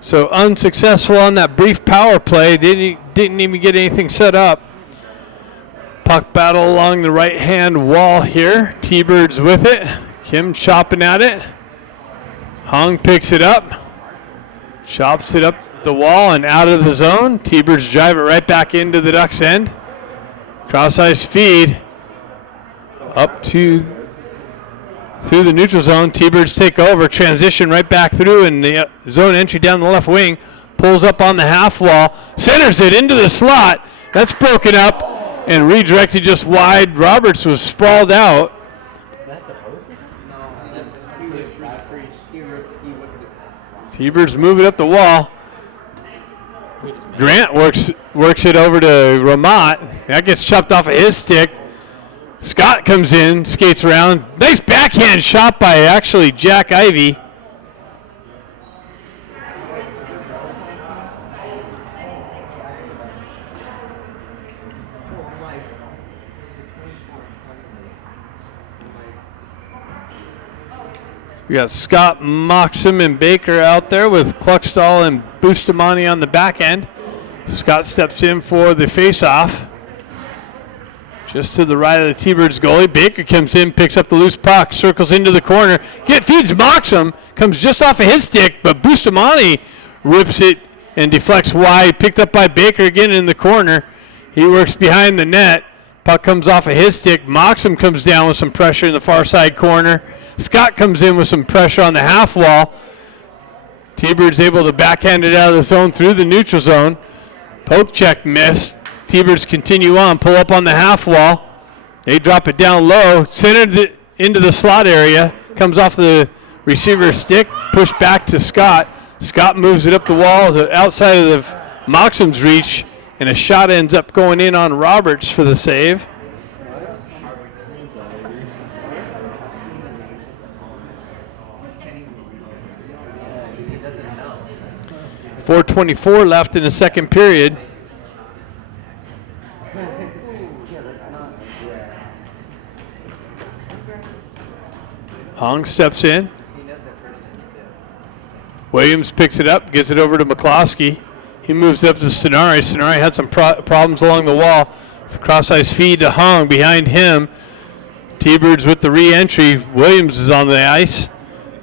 So unsuccessful on that brief power play. Didn't even get anything set up. Puck battle along the right-hand wall here. T-Birds with it. Kim chopping at it. Hong picks it up. Chops it up up the wall and out of the zone. T-Birds drive it right back into the Ducks' end. Cross-ice feed up to through the neutral zone. T-Birds take over, transition right back through, and the zone entry down the left wing. Pulls up on the half wall, centers it into the slot. That's broken up and redirected just wide. Roberts was sprawled out. T-Birds move it up the wall. Grant works it over to Ramat. That gets chopped off of his stick. Scott comes in, skates around. Nice backhand shot by actually Jack Ivy. We got Scott, Moxham, and Baker out there with Kluckstall and Bustamante on the back end. Scott steps in for the face-off. Just to the right of the T-Birds goalie. Baker comes in, picks up the loose puck, circles into the corner. Feeds Moxham, comes just off of his stick, but Bustamante rips it and deflects wide. Picked up by Baker again in the corner. He works behind the net. Puck comes off of his stick. Moxham comes down with some pressure in the far side corner. Scott comes in with some pressure on the half wall. T-Birds able to backhand it out of the zone through the neutral zone. Poke check missed. T-Birds continue on, pull up on the half wall. They drop it down low, centered it into the slot area. Comes off the receiver's stick, pushed back to Scott. Scott moves it up the wall to outside of Moxham's reach, and a shot ends up going in on Roberts for the save. 4:24 left in the second period. Hong steps in. Williams picks it up, gets it over to McCloskey. He moves up to Stenari. Stenari had some problems along the wall. Cross-ice feed to Hong behind him. T-Birds with the re-entry. Williams is on the ice.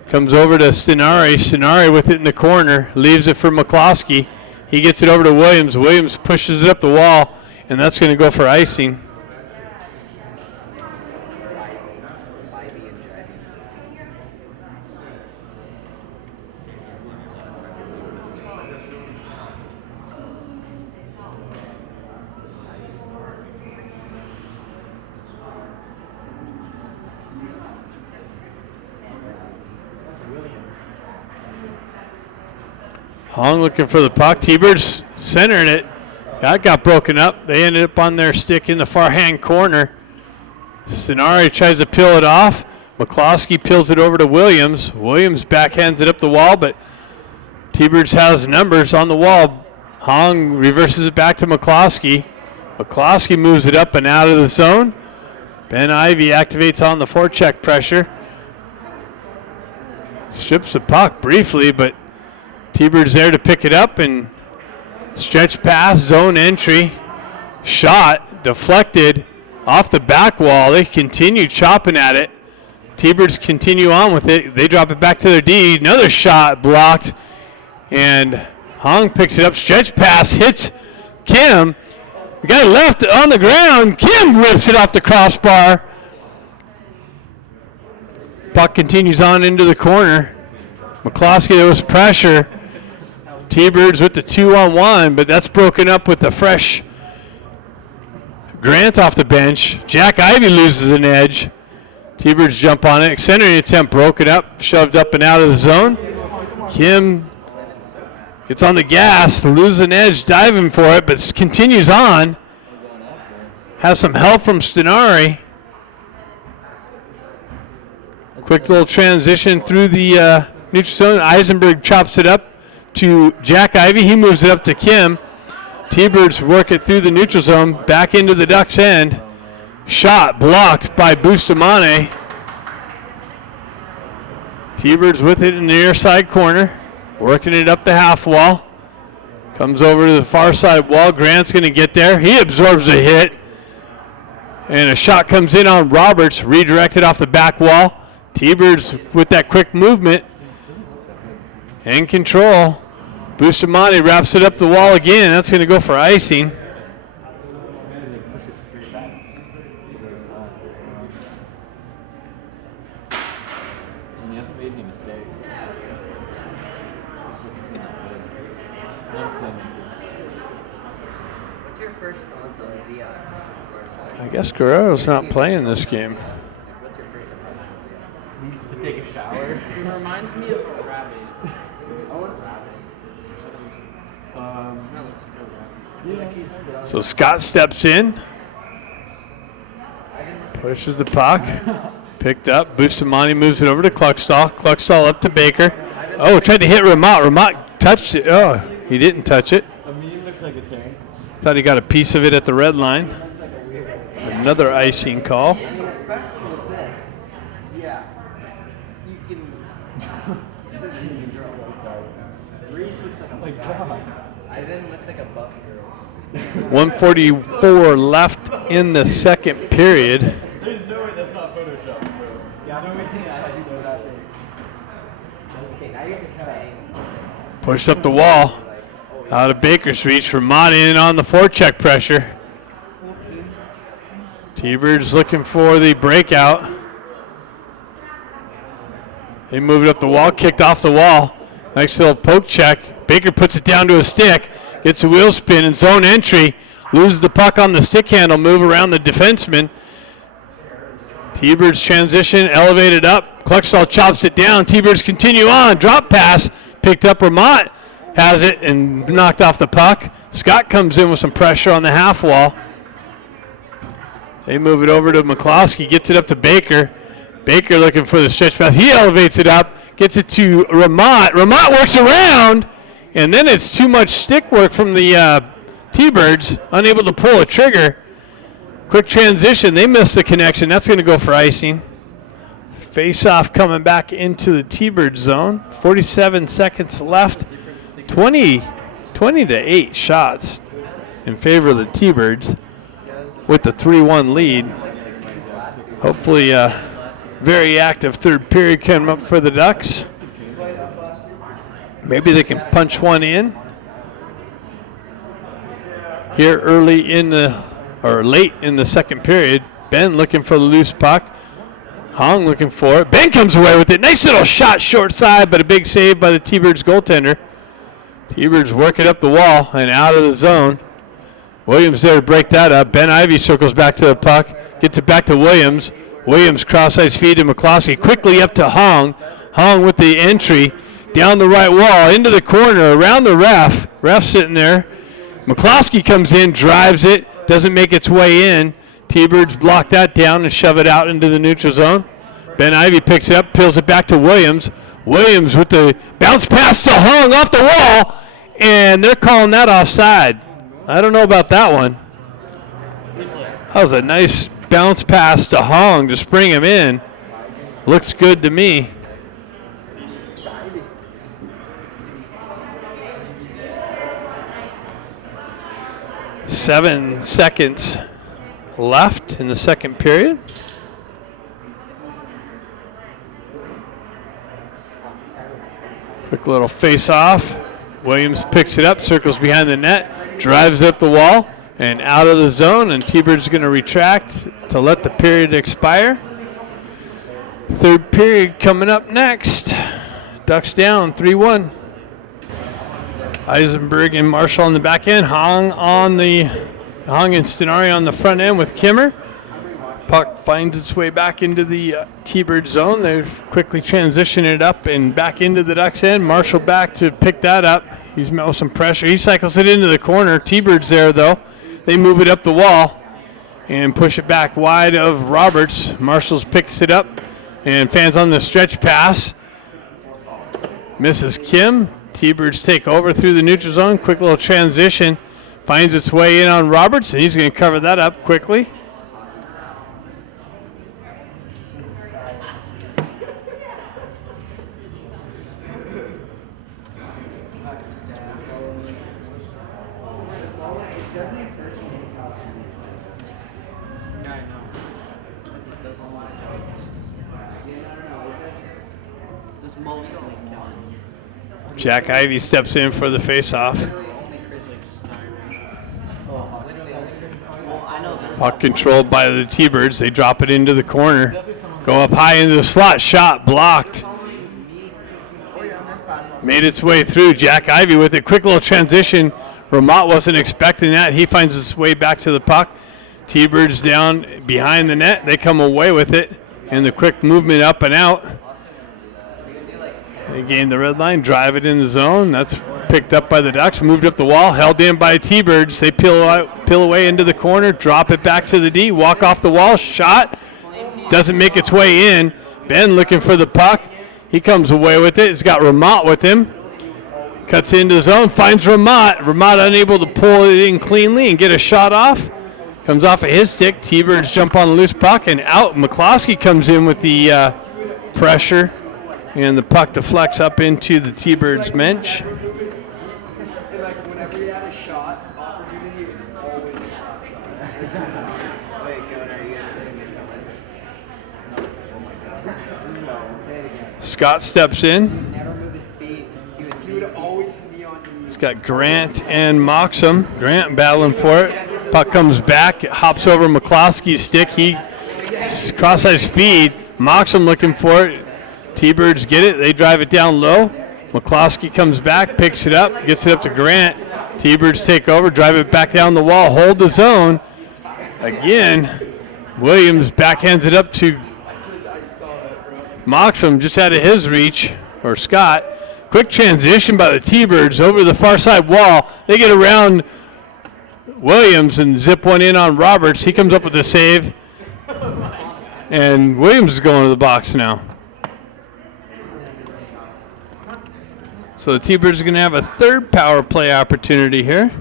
Comes over to Stenari. Stenari with it in the corner. Leaves it for McCloskey. He gets it over to Williams. Williams pushes it up the wall, and that's going to go for icing. Hong looking for the puck. T-Birds centering it. That got broken up. They ended up on their stick in the far hand corner. Stenari tries to peel it off. McCloskey peels it over to Williams. Williams backhands it up the wall, but T-Birds has numbers on the wall. Hong reverses it back to McCloskey. McCloskey moves it up and out of the zone. Ben Ivy activates on the forecheck pressure. Strips the puck briefly, but T-Birds there to pick it up and stretch pass, zone entry, shot, deflected off the back wall. They continue chopping at it. T-Birds continue on with it. They drop it back to their D. Another shot blocked, and Hong picks it up. Stretch pass hits Kim. The guy left on the ground. Kim rips it off the crossbar. Puck continues on into the corner. McCloskey, there was pressure. T-Birds with the 2-on-1, but that's broken up with the fresh Grant off the bench. Jack Ivy loses an edge. T-Birds jump on it. Centering attempt broken up, shoved up and out of the zone. Kim gets on the gas, loses an edge, diving for it, but continues on. Has some help from Stenari. Quick little transition through the neutral zone. Eisenberg chops it up to Jack Ivy. He moves it up to Kim. T-Birds work it through the neutral zone, back into the Ducks' end. Shot blocked by Bustamante. T-Birds with it in the near side corner, working it up the half wall. Comes over to the far side wall. Grant's going to get there. He absorbs a hit. And a shot comes in on Roberts, redirected off the back wall. T-Birds with that quick movement. In control. Bustamante wraps it up the wall again. That's going to go for icing. What's your first thoughts on Zia? I guess Guerrero's not playing this game. What's your first impression? Needs to take a shower. He reminds me of a rabbit. That looks good, rabbit. So Scott steps in, pushes the puck, picked up. Bustamante moves it over to Cluckstall. Cluckstall up to Baker. Oh, tried to hit Ramat. Ramat touched it. Oh, he didn't touch it. I mean, it looks like a tank. Thought he got a piece of it at the red line. Another icing call. Especially with this. Yeah. You can. Reese looks like a God. I then looks like a buff girl. 144 left in the second period. There's no way that's not Photoshop, bro. Yeah, I'm waiting. I know that thing. Okay, now you're just saying. Pushed up the wall. Out of Baker's reach. Ramat in on the forecheck pressure. T-Bird's looking for the breakout. They move it up the wall, kicked off the wall. Nice little poke check. Baker puts it down to a stick, gets a wheel spin and zone entry, loses the puck on the stick handle, move around the defenseman. T-Bird's transition, elevated up. Cluckstall chops it down. T-Bird's continue on. Drop pass, picked up. Ramat has it and knocked off the puck. Scott comes in with some pressure on the half wall. They move it over to McCloskey, gets it up to Baker. Baker looking for the stretch pass. He elevates it up, gets it to Ramat. Ramat works around, and then it's too much stick work from the T-Birds, unable to pull a trigger. Quick transition. They missed the connection. That's going to go for icing. Face-off coming back into the T-Bird zone. 47 seconds left. 20 to 8 shots in favor of the T-Birds with the 3-1 lead. Hopefully very active third period coming up for the Ducks. Maybe they can punch one in here early in the, or late in the second period. Ben looking for the loose puck. Hong looking for it. Ben comes away with it. Nice little shot short side, but a big save by the T-Birds goaltender. T-Birds work it up the wall and out of the zone. Williams there to break that up. Ben Ivy circles back to the puck, gets it back to Williams. Williams cross-ice feed to McCloskey. Quickly up to Hong. Hong with the entry down the right wall, into the corner, around the ref. Ref sitting there. McCloskey comes in, drives it, doesn't make its way in. T-Birds block that down and shove it out into the neutral zone. Ben Ivy picks it up, peels it back to Williams. Williams with the bounce pass to Hong off the wall, and they're calling that offside. I don't know about that one. That was a nice bounce pass to Hong to spring him in. Looks good to me. Seven seconds left in the second period. Quick little face-off. Williams picks it up, circles behind the net, drives up the wall and out of the zone, and T-Bird's going to retract to let the period expire. Third period coming up next. Ducks down 3-1. Eisenberg and Marshall on the back end. Hong and Stenari on the front end with Kimmer. Puck finds its way back into the T-Bird zone. They quickly transition it up and back into the Ducks end. Marshall back to pick that up. He's met with some pressure. He cycles it into the corner. T-Bird's there, though. They move it up the wall and push it back wide of Roberts. Marshall picks it up and fans on the stretch pass. Misses Kim. T-Birds take over through the neutral zone. Quick little transition. Finds its way in on Roberts, and he's going to cover that up quickly. Jack Ivy steps in for the face-off. Puck controlled by the T-Birds. They drop it into the corner. Go up high into the slot. Shot blocked. Made its way through. Jack Ivy with a quick little transition. Ramot wasn't expecting that. He finds his way back to the puck. T-Birds down behind the net. They come away with it. And the quick movement up and out. They gain the red line, drive it in the zone. That's picked up by the Ducks, moved up the wall, held in by T-Birds. They peel away into the corner, drop it back to the D, walk off the wall, shot. Doesn't make its way in. Ben looking for the puck. He comes away with it. He's got Ramot with him. Cuts into the zone, finds Ramot. Ramot unable to pull it in cleanly and get a shot off. Comes off of his stick. T-Birds jump on a loose puck and out. McCloskey comes in with the pressure. And the puck deflects up into the T-Birds bench. Like whenever he had a shot opportunity, it was always a slap shot. Wait, Gunnar, are you gonna say it? No. Oh my God. Say it again. Scott steps in. Never move his feet. He would always be on the. He's got Grant and Moxham. Grant battling for it. Puck comes back, hops over McCloskey's stick. He cross-ice feed. Moxham looking for it. T-Birds get it. They drive it down low. McCloskey comes back, picks it up, gets it up to Grant. T-Birds take over, drive it back down the wall, hold the zone. Again, Williams backhands it up to Moxham, just out of his reach, or Scott. Quick transition by the T-Birds over the far side wall. They get around Williams and zip one in on Roberts. He comes up with a save. And Williams is going to the box now. So the T-Birds are going to have a third power play opportunity here.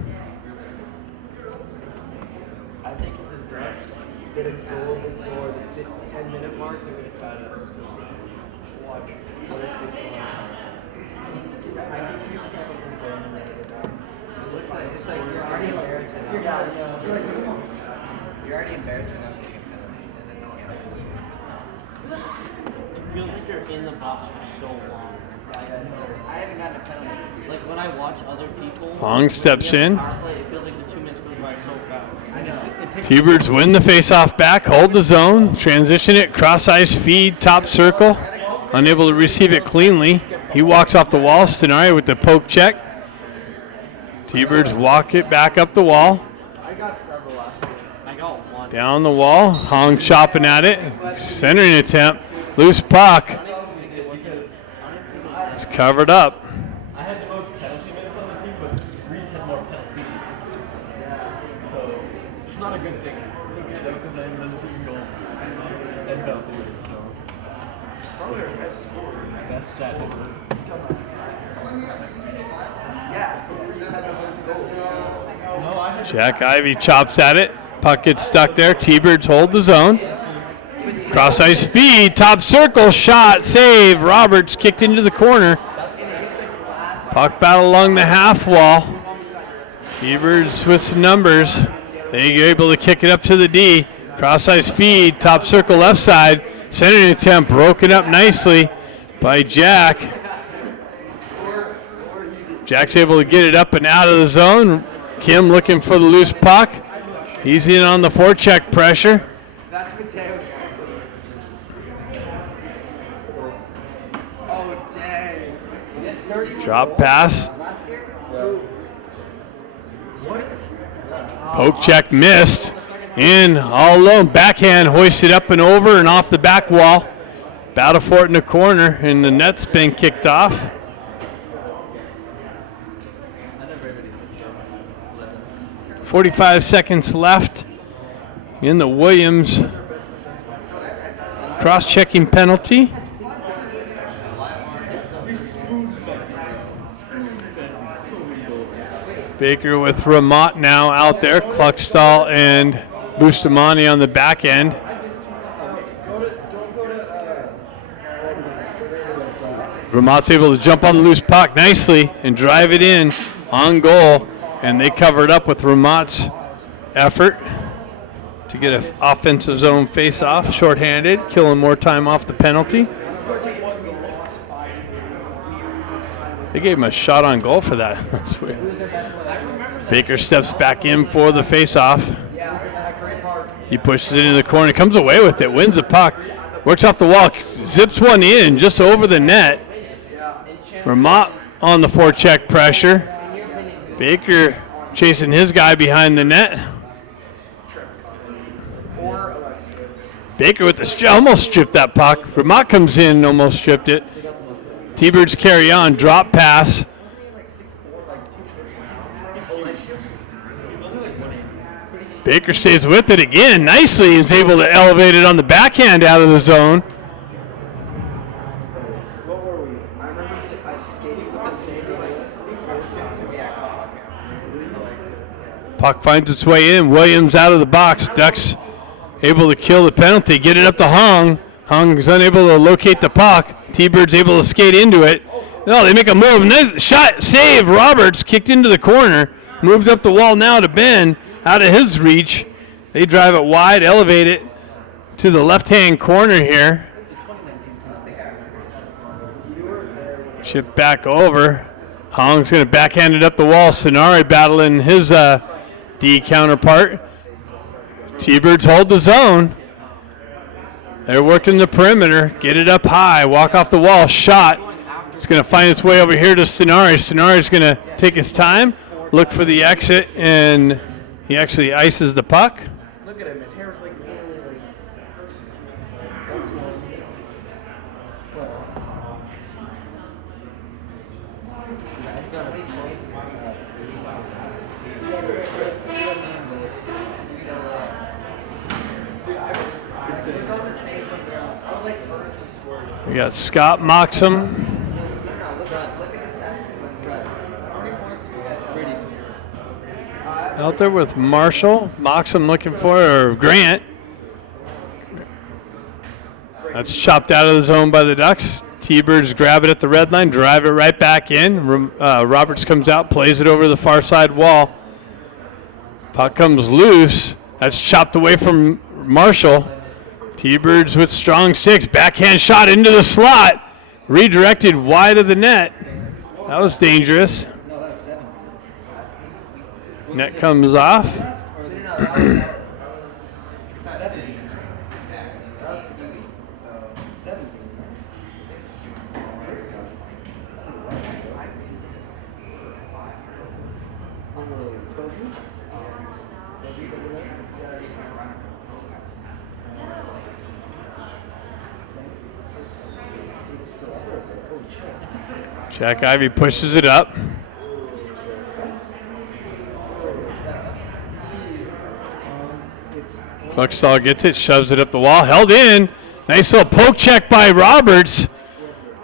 I think if the Ducks get a goal before the 10-minute mark, they're going to tie it. Watch. It's like you're already embarrassed enough. You're already embarrassed enough to get a penalty, and that's a It feels like you're in the box for so long. I haven't gotten a penalty this year. Like when I watch other people. Long steps in. Power play, it feels like the 2 minutes goes by so fast. I know. It takes T-Birds win the face-off back, hold the zone, transition it, cross-ice feed, top circle. Unable to receive it cleanly. He walks off the wall. Stenari with the poke check. T-Birds walk it back up the wall. I got one. Down the wall. Hong chopping at it. Centering attempt. Loose puck. It's covered up. I had the most penalty minutes on the team, but Reese had more penalties. So it's not a good thing. It's okay though, because I ended up kicking goals and penalties. So Probably our best scorer. that's sad. Yeah, Reese had the most goals. No, I had Jack Ivy chops at it. Puck gets stuck there. T-Birds hold the zone. Cross ice feed, top circle, shot, save. Roberts kicked into the corner. Puck battle along the half wall. T-Birds with some numbers. They're able to kick it up to the D. Cross ice feed, top circle left side. Centering attempt broken up nicely by Jack. Jack's able to get it up and out of the zone. Kim looking for the loose puck. He's in on the forecheck pressure. That's Mateo's. Oh, dang. Yes, 30 Drop pass. last year? Poke check missed. In all alone. Backhand hoisted up and over and off the back wall. Battle for it in the corner, and the net's been kicked off. .45 seconds left in the Williams cross-checking penalty. Baker with Ramot now out there. Kluckstall and Bustamante on the back end. Ramot's able to jump on the loose puck nicely and drive it in on goal. And they covered up with Ramot's effort to get an offensive zone face-off, shorthanded, killing more time off the penalty. They gave him a shot on goal for that. That's weird. Baker steps back in for the face-off. He pushes it into the corner, comes away with it, wins the puck, works off the wall, zips one in just over the net. Vermont on the forecheck pressure. Baker chasing his guy behind the net. Baker with the almost stripped that puck. Vermont comes in, almost stripped it. T-Birds carry on, drop pass. Baker stays with it again nicely. Is able to elevate it on the backhand out of the zone. Puck finds its way in. Williams out of the box. Ducks able to kill the penalty. Get it up to Hong. Hong is unable to locate the puck. T-Bird's able to skate into it. No, they make a move. And then shot, save. Roberts kicked into the corner. Moved up the wall now to Ben. Out of his reach. They drive it wide, elevate it to the left-hand corner here. Chip back over. Hong's going to backhand it up the wall. Sonari battling his D counterpart. T-Birds hold the zone. They're working the perimeter. Get it up high. Walk off the wall. Shot. It's going to find its way over here to Sonari. Sonari's going to take his time, look for the exit, and he actually ices the puck. Look at him. His hair's like literally like. We got Scott Moxham. Out there with Marshall. Moxham looking for, or Grant. That's chopped out of the zone by the Ducks. T-Birds grab it at the red line, drive it right back in. Roberts comes out, plays it over the far side wall. Puck comes loose. That's chopped away from Marshall. T-Birds with strong sticks. Backhand shot into the slot. Redirected wide of the net. That was dangerous. Net comes off. Jack Ivey pushes it up. Cluckstall gets it, shoves it up the wall, held in. Nice little poke check by Roberts.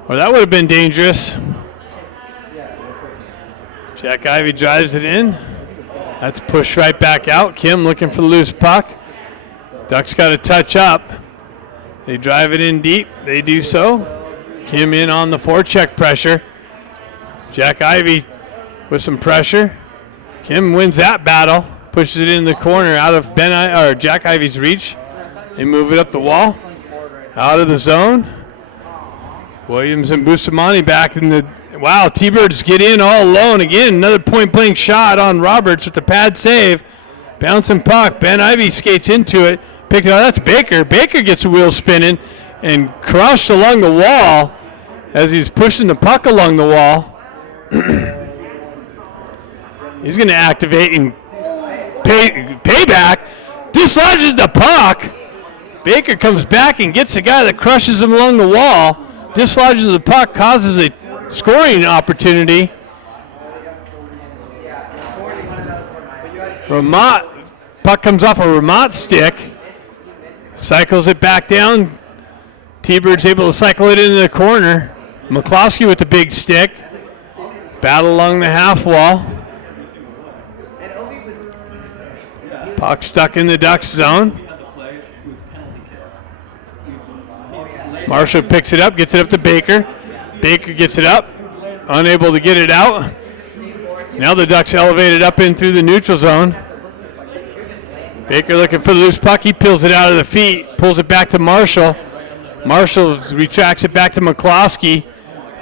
Or that would have been dangerous. Jack Ivey drives it in. That's pushed right back out. Kim looking for the loose puck. Ducks got to touch up. They drive it in deep. They do so. Kim in on the forecheck pressure. Jack Ivey with some pressure. Kim wins that battle. Pushes it in the corner out of Jack Ivey's reach. They move it up the wall. Out of the zone. Williams and Bustamante back in the... Wow, T-Birds get in all alone. Again, another point-blank shot on Roberts with the pad save. Bouncing puck. Ben Ivey skates into it. Picks it up. That's Baker. Baker gets the wheel spinning and crushed along the wall as he's pushing the puck along the wall. He's going to activate and payback. Dislodges the puck. Baker comes back and gets the guy that crushes him along the wall. Dislodges the puck, causes a scoring opportunity. Ramont, puck comes off a Ramont stick. Cycles it back down. T-Bird's able to cycle it into the corner. McCloskey with the big stick. Battle along the half wall. Puck stuck in the Ducks zone. Marshall picks it up, gets it up to Baker. Baker gets it up, unable to get it out. Now the Ducks elevate it up in through the neutral zone. Baker looking for the loose puck. He peels it out of the feet, pulls it back to Marshall. Marshall retracts it back to McCloskey.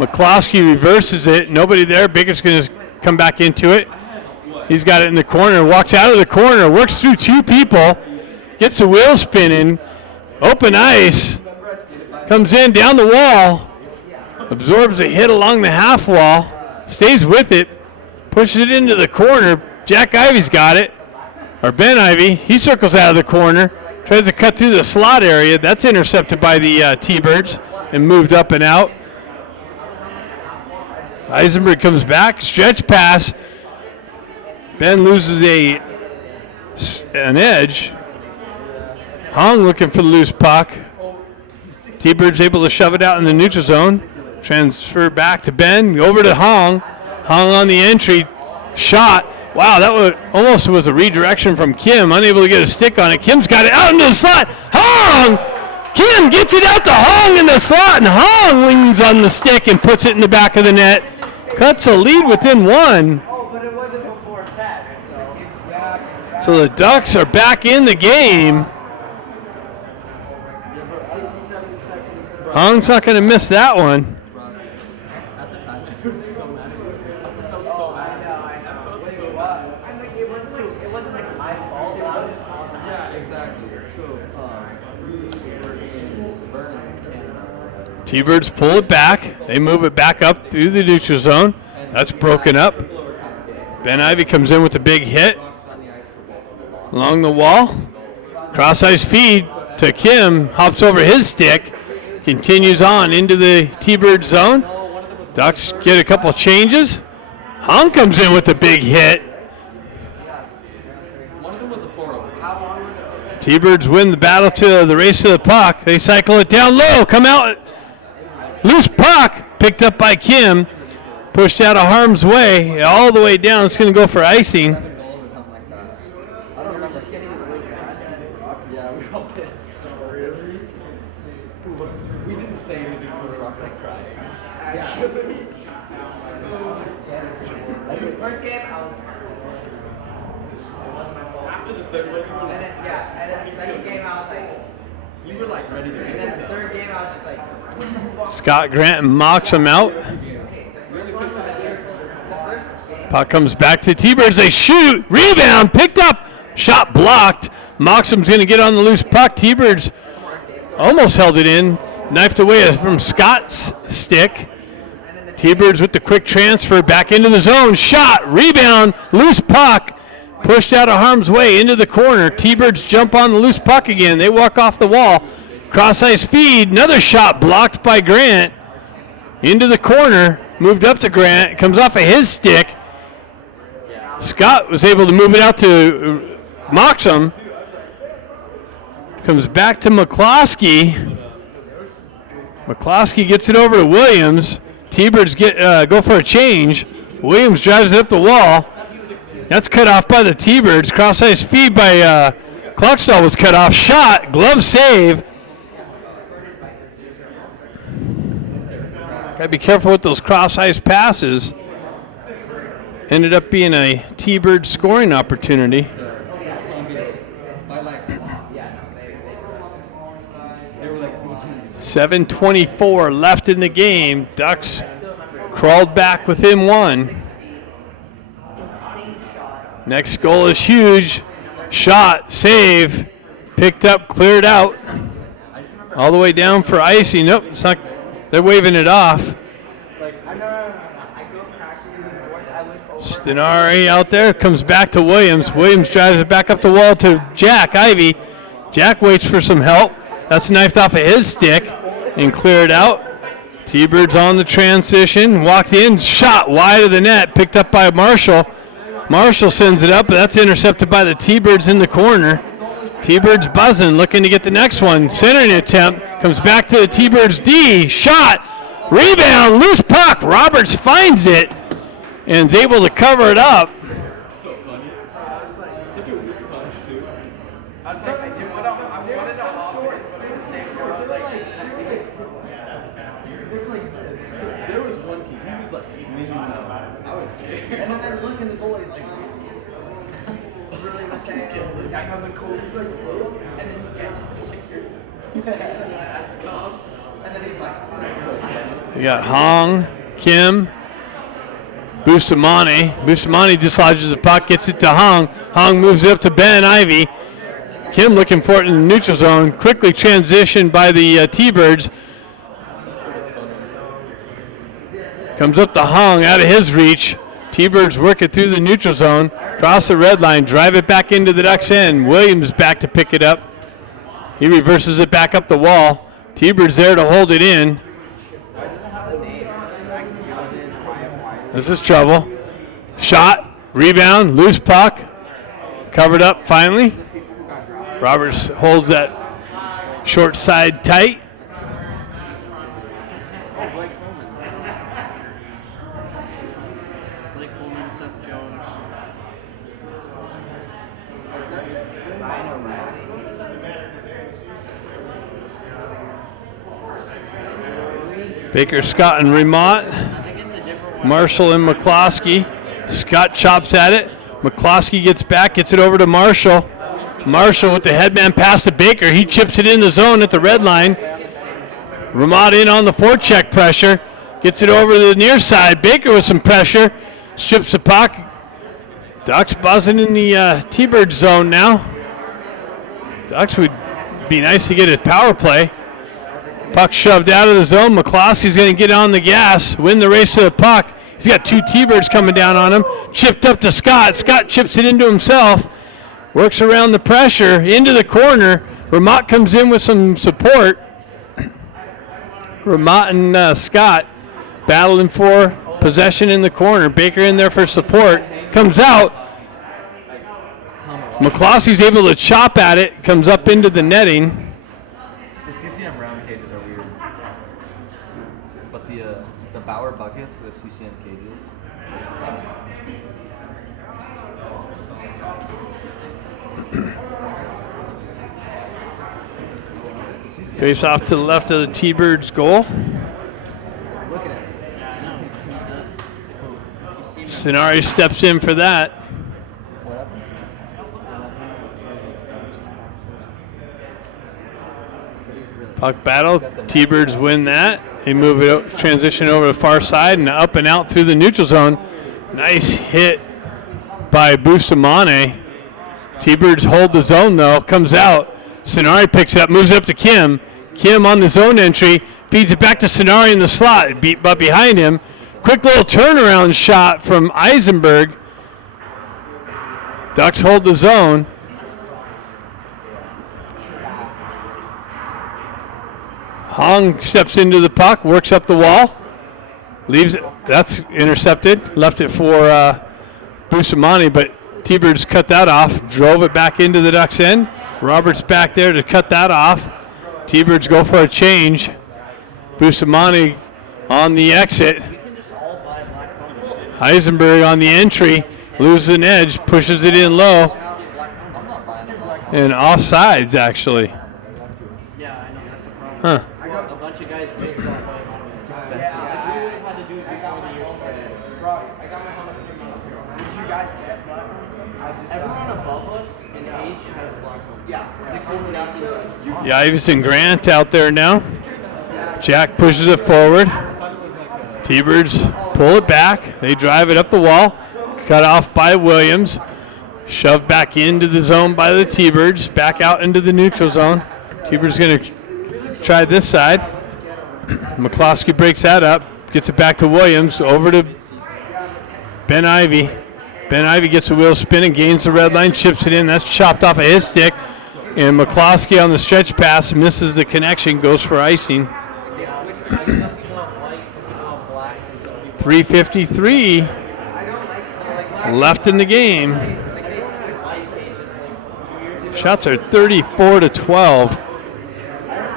McCloskey reverses it. Nobody there. Baker's going to come back into it. He's got it in the corner. Walks out of the corner. Works through two people. Gets the wheel spinning. Open ice. Comes in down the wall. Absorbs a hit along the half wall. Stays with it. Pushes it into the corner. Jack Ivy's got it. Or Ben Ivy. He circles out of the corner. Tries to cut through the slot area. That's intercepted by the T-Birds and moved up and out. Eisenberg comes back. Stretch pass. Ben loses an edge. Hong looking for the loose puck. T-Bird's able to shove it out in the neutral zone. Transfer back to Ben. Over to Hong. Hong on the entry. Shot. Wow, that almost was a redirection from Kim. Unable to get a stick on it. Kim's got it out into the slot. Hong! Kim gets it out to Hong in the slot, and Hong leans on the stick and puts it in the back of the net. Cuts a lead within one. So the Ducks are back in the game. Hong's not going to miss that one. T-Birds pull it back. They move it back up through the neutral zone. That's broken up. Ben Ivy comes in with a big hit along the wall. Cross-ice feed to Kim. Hops over his stick. Continues on into the T-Bird zone. Ducks get a couple changes. Hong comes in with a big hit. T-Birds win the battle to the race to the puck. They cycle it down low. Come out. Loose puck picked up by Kim. Pushed out of harm's way. All the way down. It's going to go for icing. First game, I was. After the third one, and then the second game, I was like. You were like ready to. And then the third game, I was just like. Scott Grant mocks him out. Puck comes back to T-Birds. They shoot. Rebound. Picked up. Shot blocked. Moxham's going to get on the loose puck. T-Birds almost held it in. Knifed away from Scott's stick. T-Birds with the quick transfer back into the zone. Shot. Rebound. Loose puck. Pushed out of harm's way into the corner. T-Birds jump on the loose puck again. They walk off the wall. Cross-ice feed. Another shot blocked by Grant. Into the corner. Moved up to Grant. Comes off of his stick. Scott was able to move it out to Moxham. Comes back to McCloskey. McCloskey gets it over to Williams. T-Birds go for a change. Williams drives it up the wall. That's cut off by the T-Birds. Cross-ice feed by Cluckstall was cut off. Shot. Glove save. Got to be careful with those cross-ice passes. Ended up being a T-Bird scoring opportunity. 7:24 left in the game. Ducks crawled back within one. Next goal is huge. Shot, save, picked up, cleared out. All the way down for icing. Nope, it's not. They're waving it off. Stenari out there, comes back to Williams. Williams drives it back up the wall to Jack Ivy. Jack waits for some help. That's knifed off of his stick and cleared out. T-Birds on the transition, walked in, shot wide of the net, picked up by Marshall. Marshall sends it up, but that's intercepted by the T-Birds in the corner. T-Birds buzzing, looking to get the next one. Centering attempt, comes back to the T-Birds D, shot, rebound, loose puck. Roberts finds it and is able to cover it up. You got Hong, Kim. Bustamante. Bustamante dislodges the puck, gets it to Hung. Hung moves it up to Ben Ivy. Kim looking for it in the neutral zone. Quickly transitioned by the T-Birds. Comes up to Hung, out of his reach. T-Birds work it through the neutral zone. Cross the red line, drive it back into the Ducks' end. Williams back to pick it up. He reverses it back up the wall. T-Birds there to hold it in. This is trouble. Shot, rebound, loose puck. Covered up finally. Roberts holds that short side tight. Baker, Scott, and Remont. Marshall and McCloskey. Scott chops at it. McCloskey gets back, gets it over to Marshall. Marshall with the headman pass to Baker. He chips it in the zone at the red line. Remont in on the forecheck pressure. Gets it over to the near side. Baker with some pressure. Strips the puck. Ducks buzzing in the T-Bird zone now. Ducks would be nice to get a power play. Puck shoved out of the zone. McCloskey's going to get on the gas, win the race to the puck. He's got two T-Birds coming down on him. Chipped up to Scott. Scott chips it into himself. Works around the pressure, into the corner. Remont comes in with some support. Remont and Scott battling for possession in the corner. Baker in there for support. Comes out. McCloskey's able to chop at it. Comes up into the netting. The CCM round cages are weird. But the Bauer buckets, the CCM cages, they stop. Face off to the left of the T-Birds goal. Sonari steps in for that. Puck battle. T-Birds win that. They move it, transition over to the far side and up and out through the neutral zone. Nice hit by Bustamante. T-Birds hold the zone though. Comes out. Sonari picks up, moves up to Kim. Kim on the zone entry, feeds it back to Sonari in the slot, but behind him. Quick little turnaround shot from Eisenberg. Ducks hold the zone. Hong steps into the puck, works up the wall, leaves it. That's intercepted. Left it for Bustamante, but T-Birds cut that off, drove it back into the Ducks' end. Roberts back there to cut that off. T-Birds go for a change. Bustamante on the exit. Heisenberg on the entry, loses an edge, pushes it in low. And offsides, actually. Yeah, I know, that's the problem. Huh. A bunch of guys baseball play on it. It's expensive. Like, we really had to do it before the year started. Bro, I got my helmet 3 months ago. Did you guys get black helmets? Everyone above us in age has black helmets. Yeah. 16 to 18. Yeah, Iverson Grant out there now. Jack pushes it forward. T-Birds pull it back. They drive it up the wall. Cut off by Williams. Shoved back into the zone by the T-Birds. Back out into the neutral zone. T-Birds going to try this side. McCloskey breaks that up. Gets it back to Williams. Over to Ben Ivy. Ben Ivy gets a wheel spin and gains the red line. Chips it in. That's chopped off of his stick. And McCloskey on the stretch pass misses the connection. Goes for icing. 3:53 left in the game. Shots are 34-12.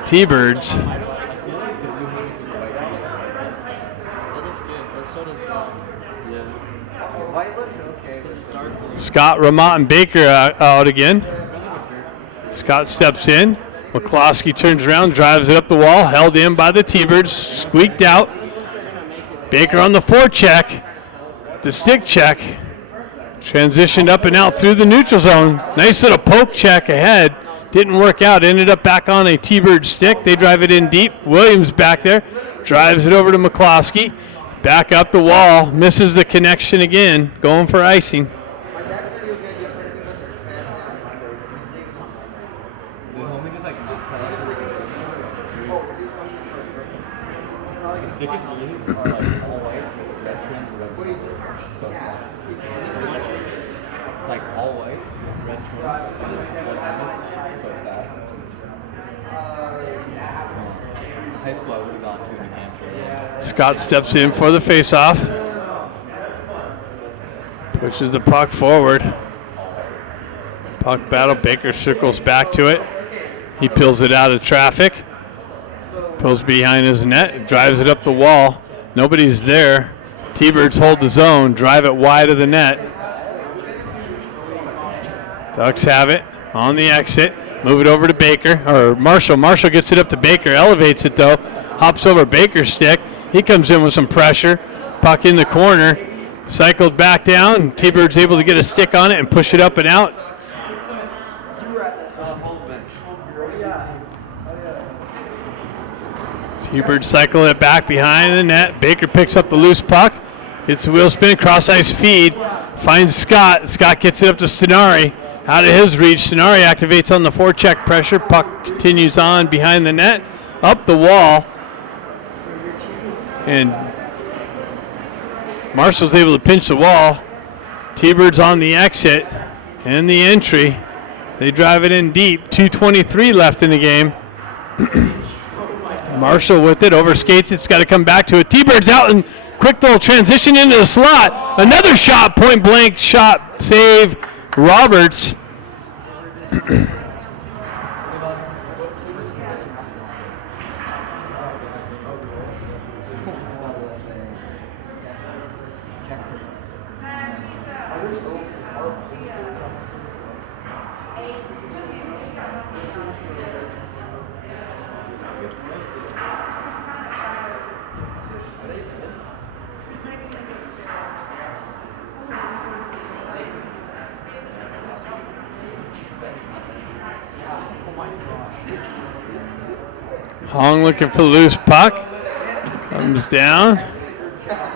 T-Birds. Scott, Remont, and Baker out again. Scott steps in. McCloskey turns around, drives it up the wall, held in by the T-Birds, squeaked out. Baker on the forecheck, the stick check, transitioned up and out through the neutral zone. Nice little poke check ahead. Didn't work out, ended up back on a T-Bird stick. They drive it in deep. Williams back there, drives it over to McCloskey. Back up the wall. Misses the connection again. Going for icing. There's only just like not the sickest unis are like all white, red trim, red trim. So sad. Like all white, red trim, so sad. High school I would have gone to New Hampshire. Scott steps in for the faceoff. Pushes the puck forward. Puck battle. Baker circles back to it. He peels it out of traffic. Pulls behind his net. Drives it up the wall. Nobody's there. T-Birds hold the zone. Drive it wide of the net. Ducks have it on the exit. Move it over to Baker, or Marshall. Marshall gets it up to Baker, elevates it though, hops over Baker's stick. He comes in with some pressure. Puck in the corner, cycled back down. T-Bird's able to get a stick on it and push it up and out. T-Bird cycling it back behind the net. Baker picks up the loose puck, gets the wheel spin, cross ice feed, finds Scott. Scott gets it up to Stenari. Out of his reach, Stenari activates on the forecheck pressure. Puck continues on behind the net, up the wall. And Marshall's able to pinch the wall. T-Bird's on the exit and the entry. They drive it in deep. 2:23 left in the game. Marshall with it, overskates it. It's got to come back to it. T-Bird's out and quick little transition into the slot. Another shot, point blank shot, save. Roberts. Hong looking for the loose puck. Comes down.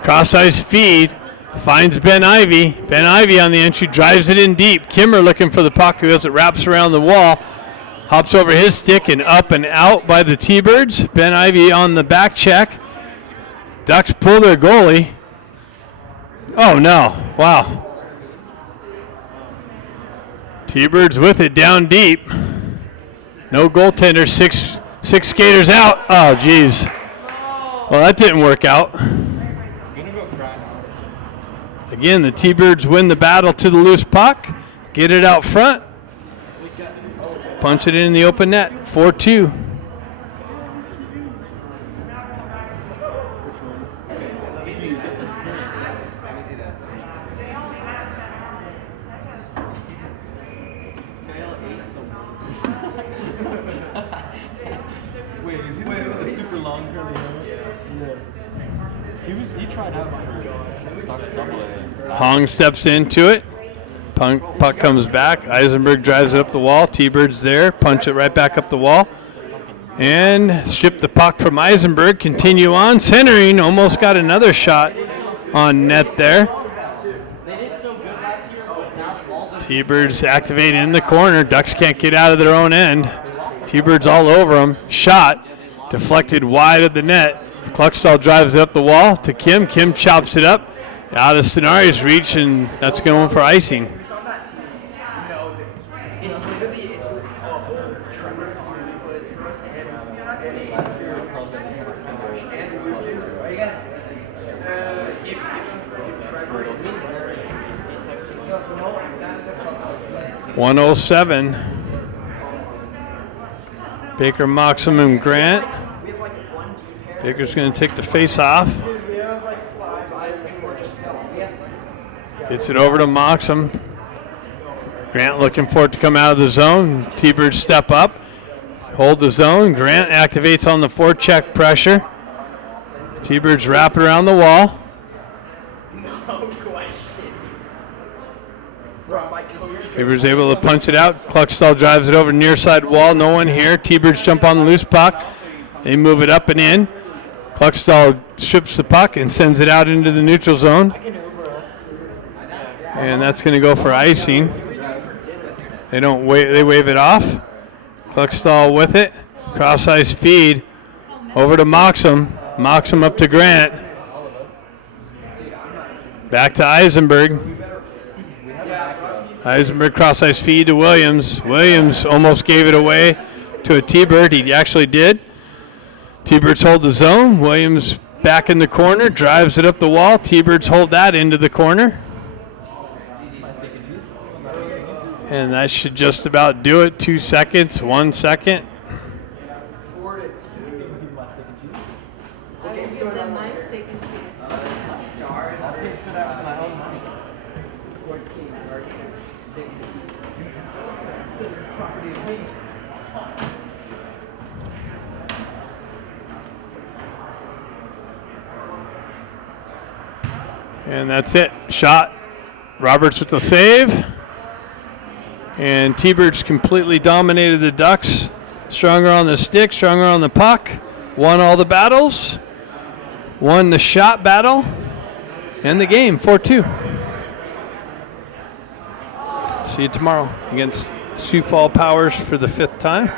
Cross ice feed. Finds Ben Ivy. Ben Ivy on the entry. Drives it in deep. Kimmer looking for the puck as it wraps around the wall. Hops over his stick and up and out by the T-Birds. Ben Ivy on the back check. Ducks pull their goalie. Oh no. Wow. T-Birds with it down deep. No goaltender. Six skaters out. Oh, geez. Well, that didn't work out. Again, the T-Birds win the battle to the loose puck. Get it out front. Punch it in the open net. 4-2. Hong steps into it. Puck comes back. Eisenberg drives it up the wall. T-Bird's there. Punch it right back up the wall. And strip the puck from Eisenberg. Continue on. Centering. Almost got another shot on net there. T-Birds activated in the corner. Ducks can't get out of their own end. T-Birds all over them. Shot. Deflected wide of the net. Cluckstall drives it up the wall to Kim. Kim chops it up. Out of Stenari's reach, and that's going for icing. .107. Baker, Moxham, and Grant. Baker's going to take the face off. Gets it over to Moxham. Grant looking for it to come out of the zone. T-Birds step up. Hold the zone. Grant activates on the forecheck pressure. T-Birds wrap it around the wall. T-Birds able to punch it out. Cluckstall drives it over near side wall. No one here. T-Birds jump on the loose puck. They move it up and in. Cluckstall strips the puck and sends it out into the neutral zone. And that's going to go for icing. They don't wait. They wave it off. Cluckstall with it. Cross-ice feed over to Moxham. Moxham up to Grant. Back to Eisenberg. Eisenberg cross-ice feed to Williams. Williams almost gave it away to a T-Bird. He actually did. T-Birds hold the zone. Williams back in the corner. Drives it up the wall. T-Birds hold that into the corner. And that should just about do it. 2 seconds, 1 second. 4-2. What game's going on? My steak and cheese. And that's it. Shot. Roberts with the save. And T-Birds completely dominated the Ducks. Stronger on the stick, stronger on the puck. Won all the battles. Won the shot battle. And the game, 4-2. See you tomorrow against Sioux Falls Powers for the 5th time.